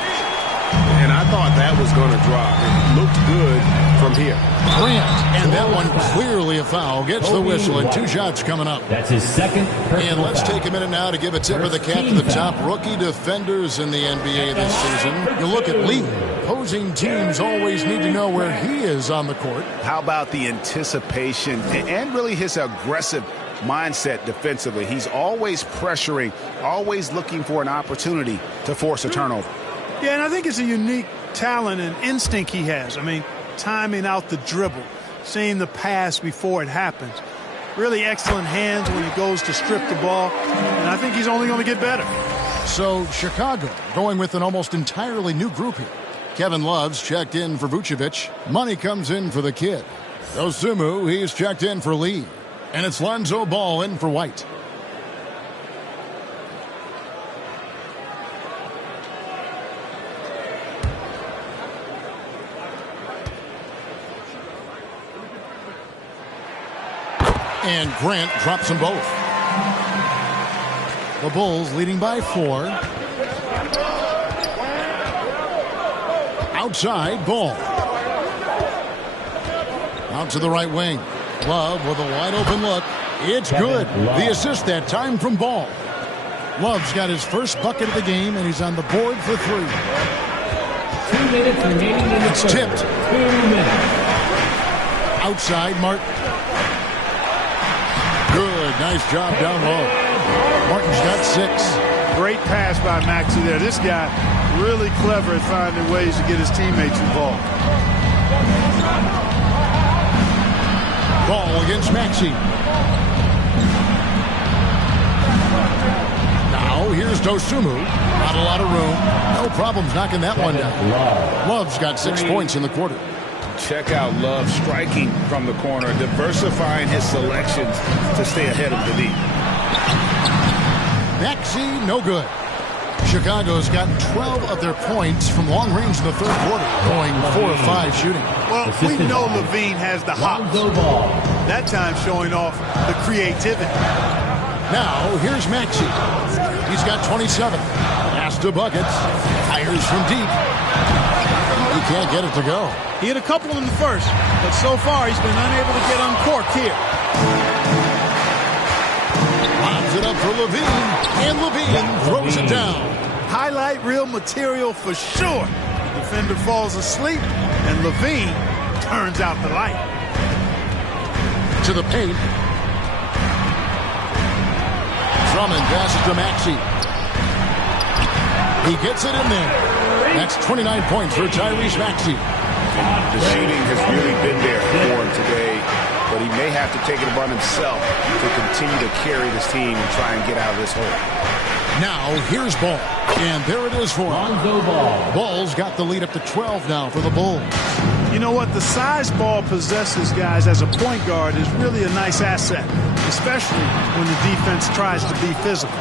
And I thought that was going to drop. It looked good from here. Grant, and that one clearly a foul. Gets the whistle, and 2 shots coming up. That's his second. And let's take a minute now to give a tip of the cap to the top rookie defenders in the NBA this season. You look at Lee. Opposing teams always need to know where he is on the court. How about the anticipation and really his aggressive mindset defensively? He's always pressuring, always looking for an opportunity to force a turnover. Yeah, and I think it's a unique talent and instinct he has. I mean, timing out the dribble, seeing the pass before it happens. Really excellent hands when he goes to strip the ball, and I think he's only going to get better. So Chicago going with an almost entirely new group here. Kevin Love's checked in for Vucevic. Money comes in for the kid. Dosunmu, he's checked in for Lee. And it's Lonzo Ball in for White. And Grant drops them both. The Bulls leading by 4. Outside, Ball. Out to the right wing. Love with a wide open look. It's good. The assist that time from Ball. Love's got his first bucket of the game, and he's on the board for 3. 2 minutes remaining in the It's first. tipped. 2 minutes. Outside, Martin. Good. Nice job down low. Martin's got 6. Great pass by Maxey there. This guy really clever at finding ways to get his teammates involved. Ball against Maxey. Now here's Dosunmu. Not a lot of room. No problems knocking that one down. Love's got 6 points in the quarter. Check out Love striking from the corner, diversifying his selections to stay ahead of the lead. Maxey, no good. Chicago's gotten 12 of their points from long range in the third quarter, going 4 of 5 shooting. Well, we know Levine has the hops. That time showing off the creativity. Now, here's Maxey. He's got 27. Pass to buckets. Fires from deep. He can't get it to go. He had a couple in the first, but so far he's been unable to get uncorked here. Lobs it up for Levine, and Levine throws it down. Highlight reel material for sure. The defender falls asleep, and Levine turns out the light. To the paint. Drummond passes to Maxey. He gets it in there. That's 29 points for Tyrese Maxey. And the shooting has really been there for him today, but he may have to take it upon himself to continue to carry this team and try and get out of this hole. Now, here's Ball. And there it is for him. Ball's got the lead up to 12 now for the Bulls. You know what? The size Ball possesses, guys, as a point guard is really a nice asset, especially when the defense tries to be physical.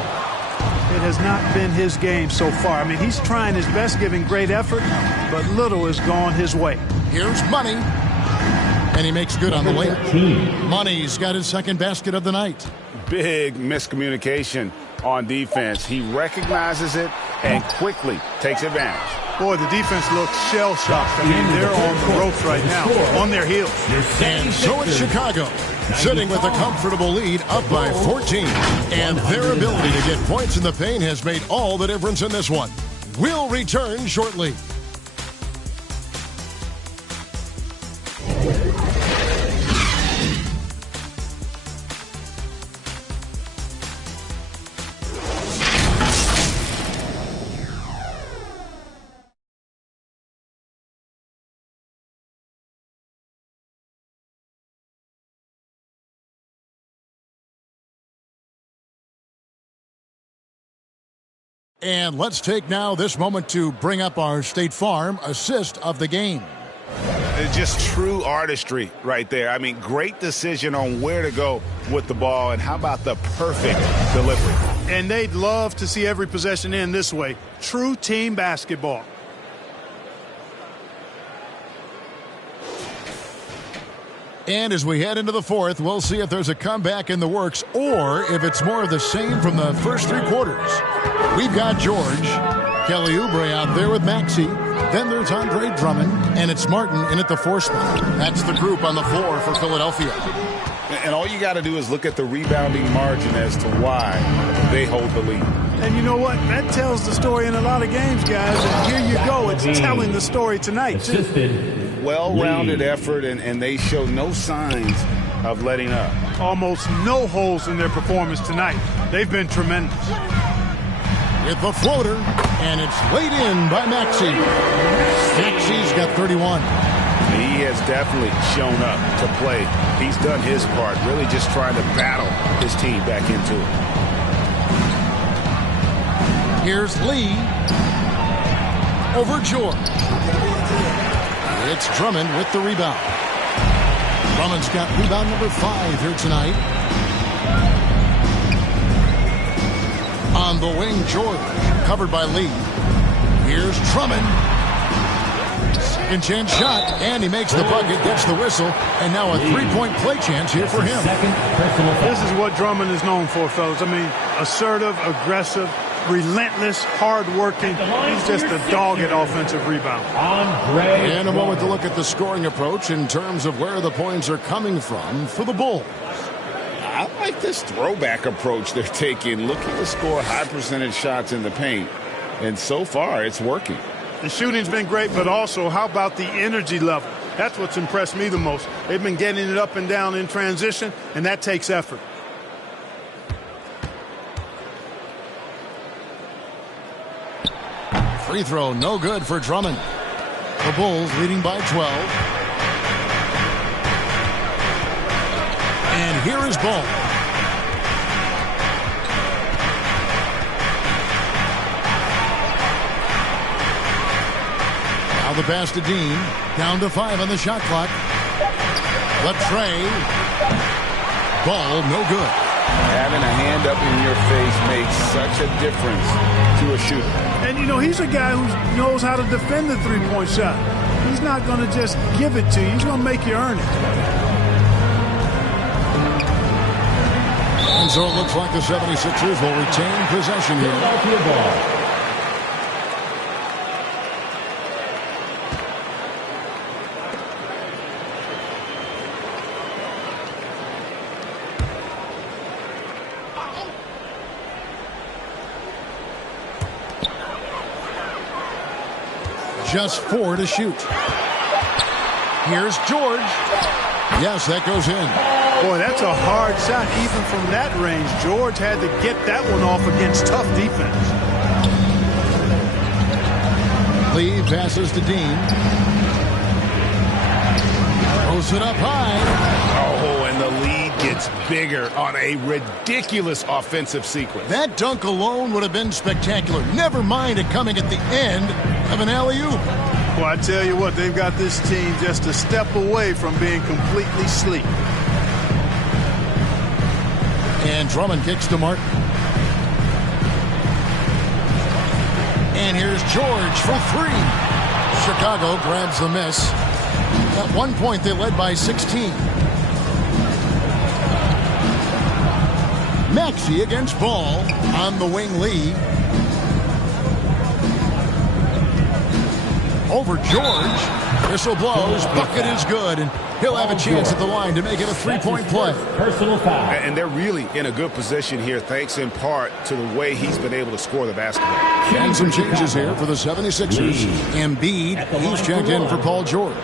It has not been his game so far. I mean, he's trying his best, giving great effort, but little has gone his way. Here's Money. And he makes good on the layup. Money's got his second basket of the night. Big miscommunication on defense. He recognizes it and quickly takes advantage. Boy, the defense looks shell-shocked. I mean, they're on the ropes right now, on their heels. And so it's Chicago, sitting with a comfortable lead up by 14. And their ability to get points in the paint has made all the difference in this one. We'll return shortly. And let's take now this moment to bring up our State Farm assist of the game. It's just true artistry right there. I mean, great decision on where to go with the ball, and how about the perfect delivery? And they'd love to see every possession end this way. True team basketball. And as we head into the fourth, we'll see if there's a comeback in the works or if it's more of the same from the first 3 quarters. We've got George, Kelly Oubre out there with Maxey. Then there's Andre Drummond, and it's Martin in at the 4 spot. That's the group on the floor for Philadelphia. And all you got to do is look at the rebounding margin as to why they hold the lead. And you know what? That tells the story in a lot of games, guys. And here you go. It's telling the story tonight, too. Well-rounded effort, and they show no signs of letting up. Almost no holes in their performance tonight. They've been tremendous. With the floater, and it's laid in by Maxey. Maxey's got 31. He has definitely shown up to play. He's done his part, really just trying to battle his team back into it. Here's Lee over George. It's Drummond with the rebound. Drummond's got rebound number 5 here tonight. On the wing, George, covered by Lee. Here's Drummond. Second chance shot, and he makes the bucket, gets the whistle, and now a 3-point play chance here for him. This is what Drummond is known for, fellas. I mean, assertive, aggressive, relentless, hard-working. He's just a dog at offensive rebound. And a moment to look at the scoring approach in terms of where the points are coming from for the Bulls. I like this throwback approach they're taking, looking to score high percentage shots in the paint. And so far, it's working. The shooting's been great, but also how about the energy level? That's what's impressed me the most. They've been getting it up and down in transition, and that takes effort. Free throw, no good for Drummond. The Bulls leading by 12. And here is Ball. Now the pass to Dean. Down to 5 on the shot clock. The tray. Ball, no good. Having a hand up in your face makes such a difference to a shooter. And, you know, he's a guy who knows how to defend the three-point shot. He's not going to just give it to you. He's going to make you earn it. And so it looks like the 76ers will retain possession here. Just 4 to shoot. Here's George. Yes, that goes in. Boy, that's a hard shot even from that range. George had to get that one off against tough defense. Lee passes to Dean. Throws it up high. Oh, and the lead gets bigger on a ridiculous offensive sequence. That dunk alone would have been spectacular. Never mind it coming at the end of an alley-oop. Well, I tell you what, they've got this team just a step away from being completely asleep. And Drummond kicks to Martin. And here's George for 3. Chicago grabs the miss. At one point, they led by 16. Maxey against Ball. On the wing, Lee. Over George. Whistle blows. Bucket is good. And he'll have a chance at the line to make it a 3-point play. Personal foul. And they're really in a good position here, thanks in part to the way he's been able to score the basketball. And some changes here for the 76ers. Embiid, he's checked in for Paul George.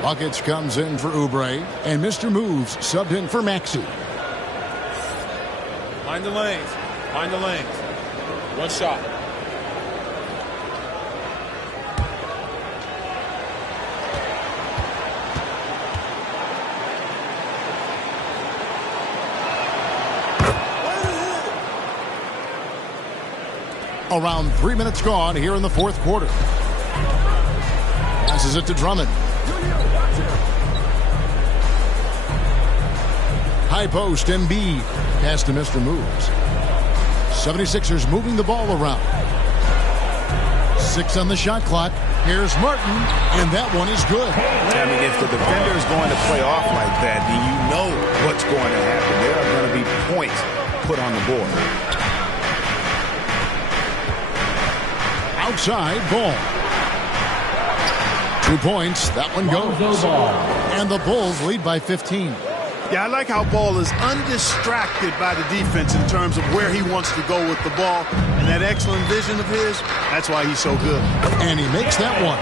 Buckets comes in for Oubre. And Mr. Moves subbed in for Maxey. Mind the lanes. Mind the lanes. One shot. Around 3 minutes gone here in the fourth quarter. Passes it to Drummond. High post, Embiid. Pass to Mr. Moves. 76ers moving the ball around. 6 on the shot clock. Here's Martin, and that one is good. I mean, if the defender is going to play off like that, then you know what's going to happen. There are going to be points put on the board. Outside, Ball. 2 points. That one goes. And the Bulls lead by 15. Yeah, I like how Ball is undistracted by the defense in terms of where he wants to go with the ball. And that excellent vision of his, that's why he's so good. And he makes that one.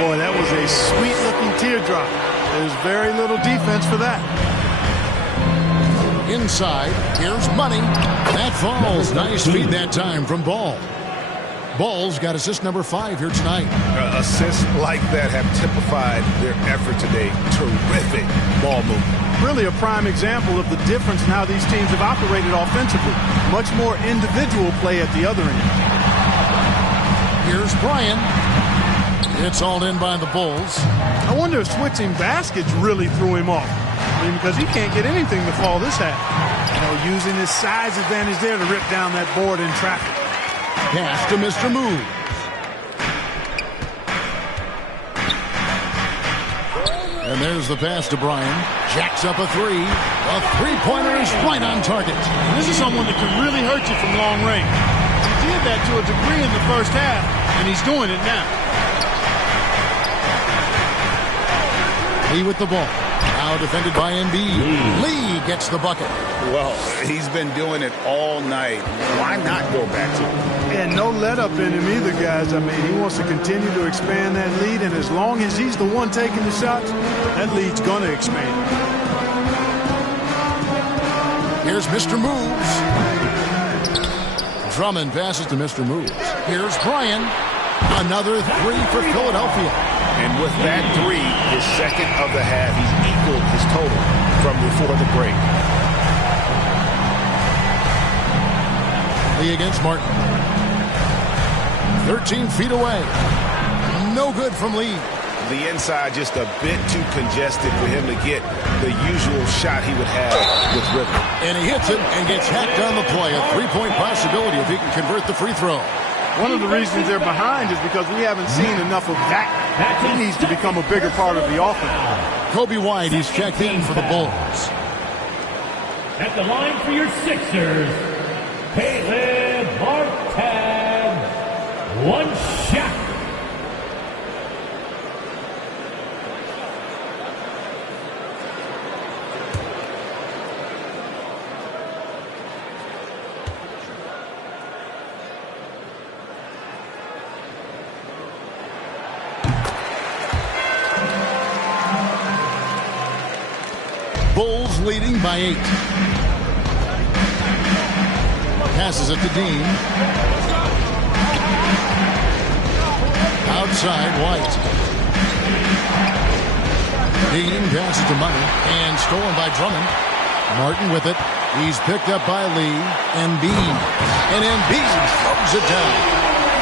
Boy, that was a sweet-looking teardrop. There's very little defense for that. Inside, here's Money. That falls. Nice feed that time from Ball. Ball's got assist number 5 here tonight. Assists like that have typified their effort today. Terrific ball movement. Really a prime example of the difference in how these teams have operated offensively. Much more individual play at the other end. Here's Bryant. It's all in by the Bulls. I wonder if switching baskets really threw him off. I mean, because he can't get anything to fall this half. You know, using his size advantage there to rip down that board in traffic. Pass to Mr. Move. And there's the pass to Bryan. Jacks up a 3. A three-pointer is right on target. This is someone that can really hurt you from long range. Did you did that to a degree in the first half, and he's doing it now. Lee with the ball. Now defended by Embiid. Lee gets the bucket. Well, he's been doing it all night. Why not go back to it? And no let up in him either, guys. I mean, he wants to continue to expand that lead, and as long as he's the one taking the shots, that lead's going to expand. Here's Mr. Moves. Drummond passes to Mr. Moves. Here's Bryan. Another three for Philadelphia. And with that three, his second of the half, he's equaled his total from before the break. Lee against Martin. 13 feet away. No good from Lee. The inside just a bit too congested for him to get the usual shot he would have with Rivers. And he hits it and gets hacked on the play. A three-point possibility if he can convert the free throw. One of the reasons they're behind is because we haven't seen enough of that. He needs to become a bigger part of the offense. Kobe White, he's checked in for the Bulls. At the line for your Sixers, Caleb Martin. One shot. Bulls leading by 8. Passes it to Dean. Outside, White. Dean passes to Money and stolen by Drummond. Martin with it. He's picked up by Lee. Embiid. And Embiid throws it down.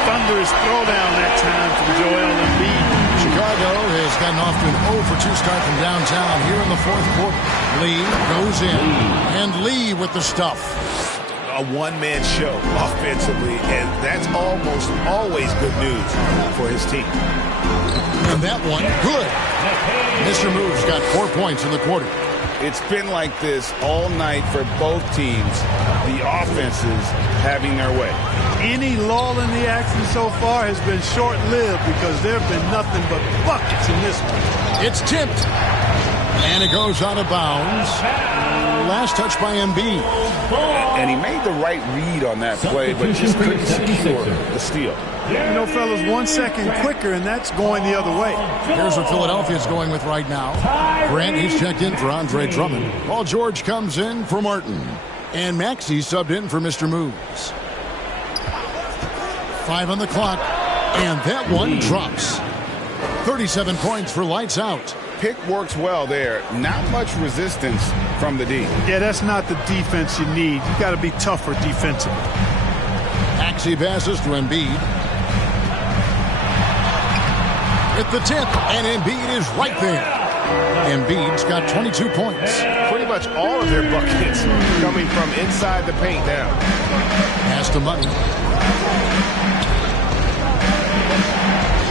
Thunderous throwdown that time from Joel Embiid. Chicago has gotten off to an 0 for 2 start from downtown here in the fourth quarter. Lee goes in, and Lee with the stuff. A one-man show offensively, and that's almost always good news for his team. And that one, good. Mr. Moves got 4 points in the quarter. It's been like this all night for both teams. The offenses having their way. Any lull in the action so far has been short-lived because there have been nothing but buckets in this one. It's tipped. And it goes out of bounds. Last touch by Embiid. And he made the right read on that play, but just couldn't secure the steal. You know, fellas, 1 second quicker, and that's going the other way. Here's what Philadelphia's going with right now. Grant, he's checked in for Andre Drummond. Paul George comes in for Martin. And Maxey subbed in for Mr. Moves. 5 on the clock. And that one drops. 37 points for lights out. Pick works well there. Not much resistance from the D. Yeah, that's not the defense you need. You got to be tougher defensively. Maxey passes to Embiid. With the tip, and Embiid is right there. Embiid's got 22 points. Pretty much all of their buckets coming from inside the paint now. Pass to Money.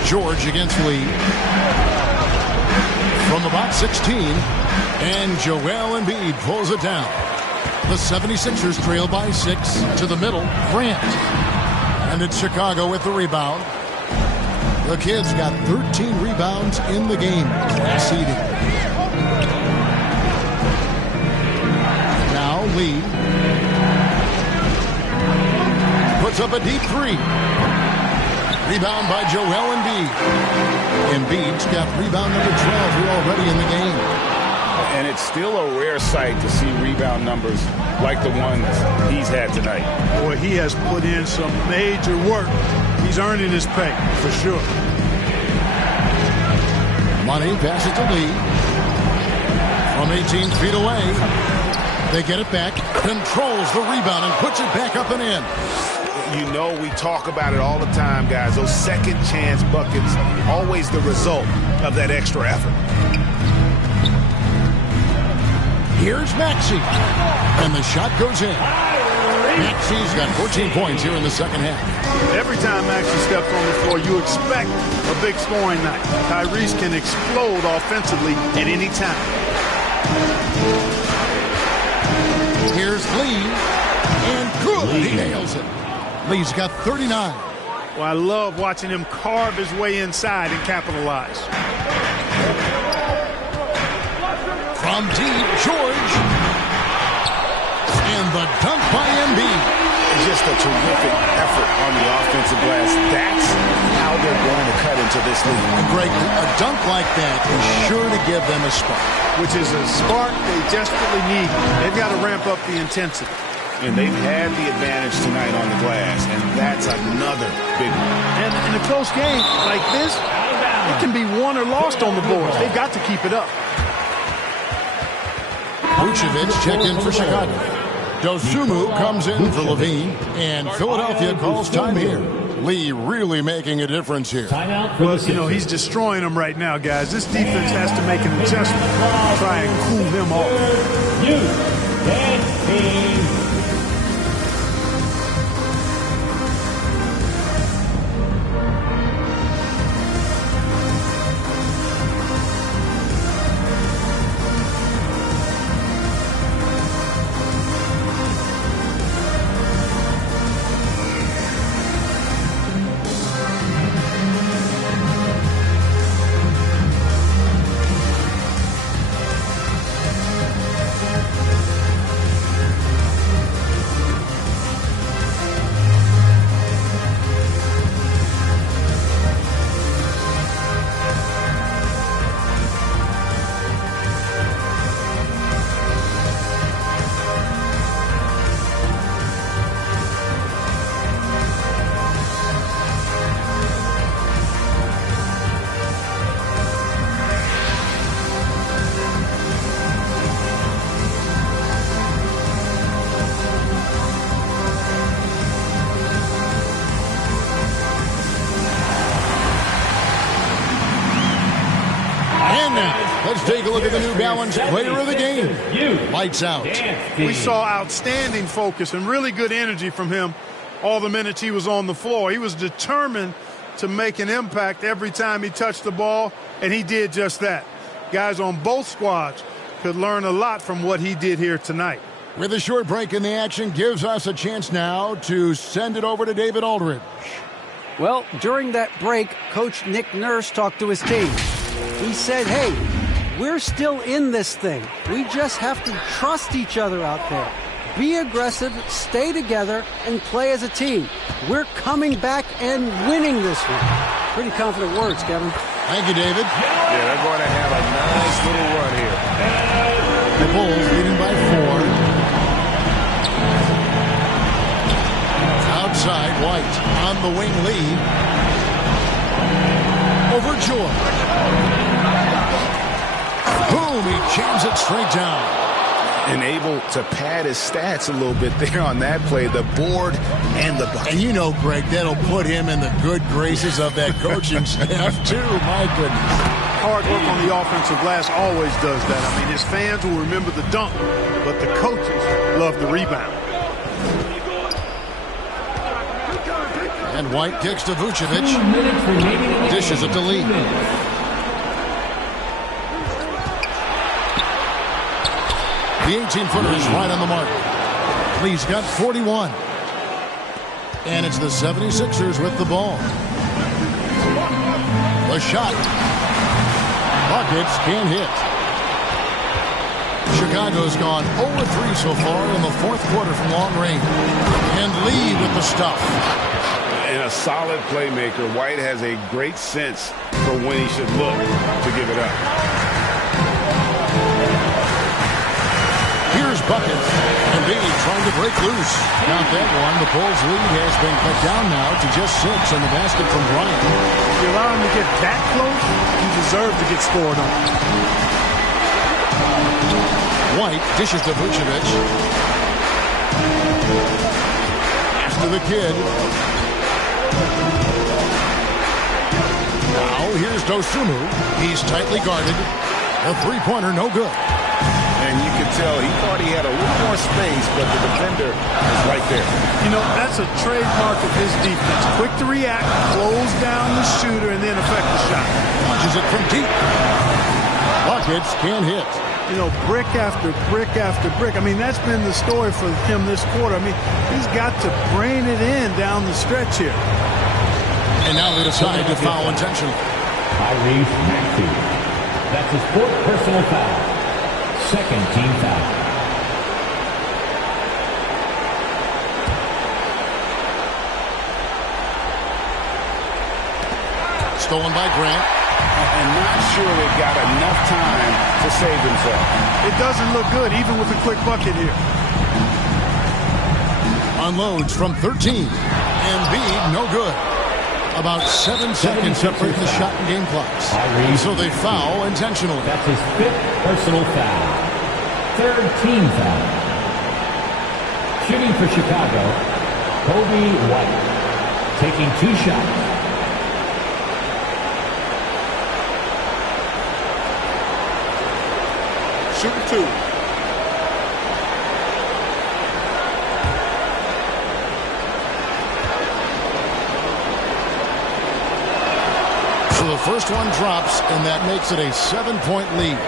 George against Lee. From about 16, and Joel Embiid pulls it down. The 76ers trail by 6 to the middle. Grant. And it's Chicago with the rebound. The Kids got 13 rebounds in the game. Seeding. Now Lee puts up a deep 3. Rebound by Joel Embiid. Embiid's got rebound number 12 here already in the game. And it's still a rare sight to see rebound numbers like the ones he's had tonight. Boy, he has put in some major work. He's earning his pay, for sure. Money passes to Lee. From 18 feet away. They get it back. Controls the rebound and puts it back up and in. You know, we talk about it all the time, guys. Those second chance buckets, always the result of that extra effort. Here's Maxey. And the shot goes in. Maxey's got 14 points here in the second half. Every time Maxey steps on the floor, you expect a big scoring night. Tyrese can explode offensively at any time. Here's Lee. And good. He nails it. Lee's got 39. Well, I love watching him carve his way inside and capitalize. From deep, George. And the dunk by Embiid. Just a terrific effort on the offensive glass. That's how they're going to cut into this league. And Greg, a dunk like that is sure to give them a spark. Which is a spark they desperately need. They've got to ramp up the intensity. And they've had the advantage tonight on the glass, and that's another big one. And in a close game like this, it can be won or lost on the boards. They've got to keep it up. Vucevic checked in for Chicago. Dosunmu comes in for Levine, and Philadelphia calls time here. Lee really making a difference here. Well, you know, he's destroying them right now, guys. This defense has to make an adjustment to try and cool him off. Let's take a look at the New Balance player of the game. Lights out. We saw outstanding focus and really good energy from him all the minutes he was on the floor. He was determined to make an impact every time he touched the ball, and he did just that. Guys on both squads could learn a lot from what he did here tonight. With a short break in the action, gives us a chance now to send it over to David Aldridge. Well, during that break, Coach Nick Nurse talked to his team. He said, hey, we're still in this thing. We just have to trust each other out there. Be aggressive, stay together, and play as a team. We're coming back and winning this one. Pretty confident words, Kevin. Thank you, David. Yeah, they're going to have a nice little run here. The Bulls leading by 4. Outside, White on the wing lead. Over George. Boom, he jams it straight down. And able to pad his stats a little bit there on that play, the board and the bucket. And you know, Greg, that'll put him in the good graces of that coaching staff, too. My goodness. Hard work on the offensive glass always does that. I mean, his fans will remember the dunk, but the coaches love the rebound. And White kicks to Vucevic. Dishes it to Lee. The 18-footer is right on the mark. Lee's got 41. And it's the 76ers with the ball. The shot. Buckets can't hit. Chicago's gone 0-3 so far in the fourth quarter from long range. And Lee with the stuff. And a solid playmaker. White has a great sense for when he should look to give it up. Here's Buckets. And Embiid trying to break loose. Count that one. The Bulls' lead has been cut down now to just 6 on the basket from Bryant. If you allow him to get that close, you deserve to get scored on. White dishes to Vucevic. Pass to the kid. Now here's Dosunmu. He's tightly guarded. A three-pointer, no good. And you can tell he thought he had a little more space, but the defender is right there. You know, that's a trademark of his defense. Quick to react, close down the shooter, and then affect the shot. Launches it from deep. Buckets can't hit. you know, brick after brick after brick. I mean, that's been the story for him this quarter. I mean, he's got to brain it in down the stretch here. And now they decide to foul intentionally. Tyrese Maxey. That's his fourth personal foul. Second team foul. Stolen by Grant. And not sure they got enough time to save themselves. It doesn't look good, even with a quick bucket here. Unloads from 13. Embiid, no good. About 7 seconds separating the shot and game clocks. So they foul intentionally. That's his fifth personal foul. Third team foul. Shooting for Chicago, Kobe White. Taking 2 shots. Shooting 2. So the first one drops, and that makes it a 7-point lead.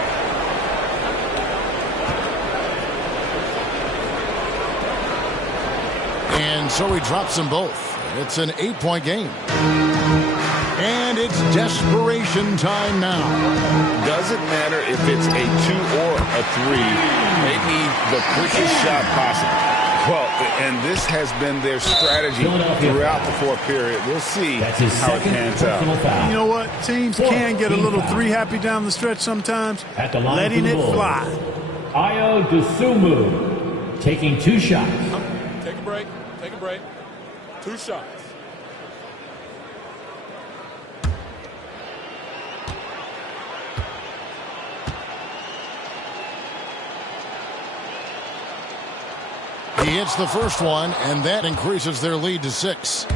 And so he drops them both. It's an 8-point game. And it's desperation time now. Doesn't matter if it's a 2 or a 3. They need the quickest shot possible. Well, and this has been their strategy throughout the fourth period. We'll see how it pans out. You know what? Teams can get a little 3 happy down the stretch sometimes. Letting it fly. Ayo Dosunmu taking 2 shots. Take a break. Take a break. 2 shots. He hits the first one, and that increases their lead to 6.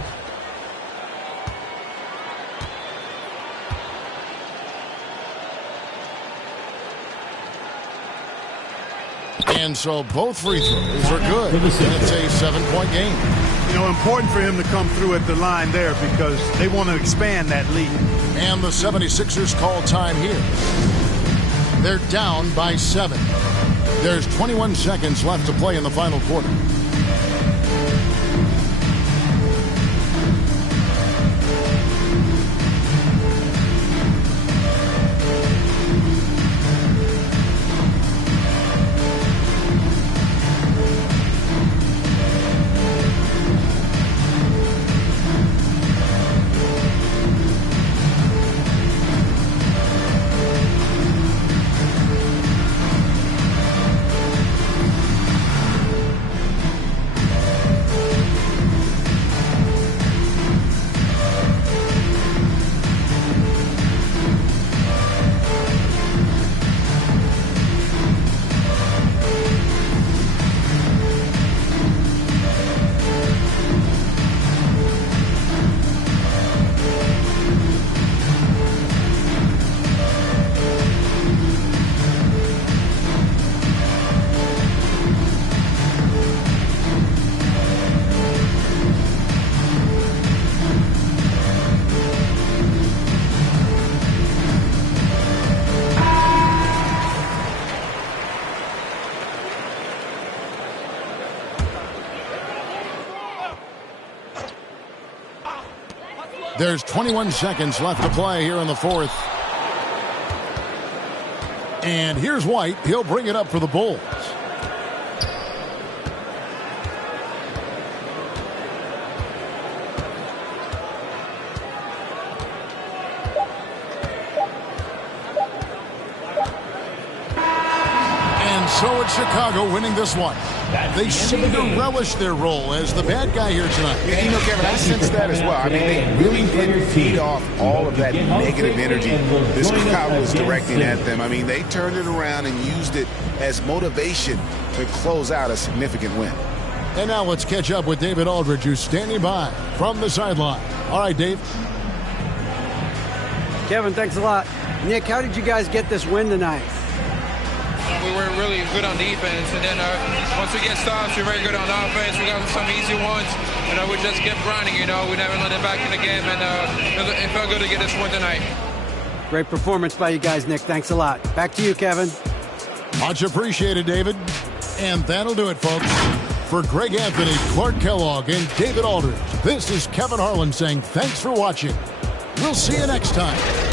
And so both free throws are good. It's a 7-point game. You know, important for him to come through at the line there because they want to expand that lead. And the 76ers call time here. They're down by 7. There's 21 seconds left to play in the final quarter. There's 21 seconds left to play here in the fourth. And here's White. He'll bring it up for the Bulls. And so it's Chicago winning this one. They seem to relish their role as the bad guy here tonight. You know, Kevin, I sense that as well. I mean, they really did feed off all of that negative energy this crowd was directing at them. I mean, they turned it around and used it as motivation to close out a significant win. And now let's catch up with David Aldridge, who's standing by from the sideline. All right, Dave. Kevin, thanks a lot. Nick, how did you guys get this win tonight? We were really good on defense, and then once we get stops, we're very good on offense. We got some easy ones, and we just kept grinding. We never let it back in the game, and it felt good to get this one tonight. Great performance by you guys, Nick. Thanks a lot. Back to you, Kevin. Much appreciated, David. And that'll do it, folks. For Greg Anthony, Clark Kellogg, and David Aldridge, this is Kevin Harlan saying thanks for watching. We'll see you next time.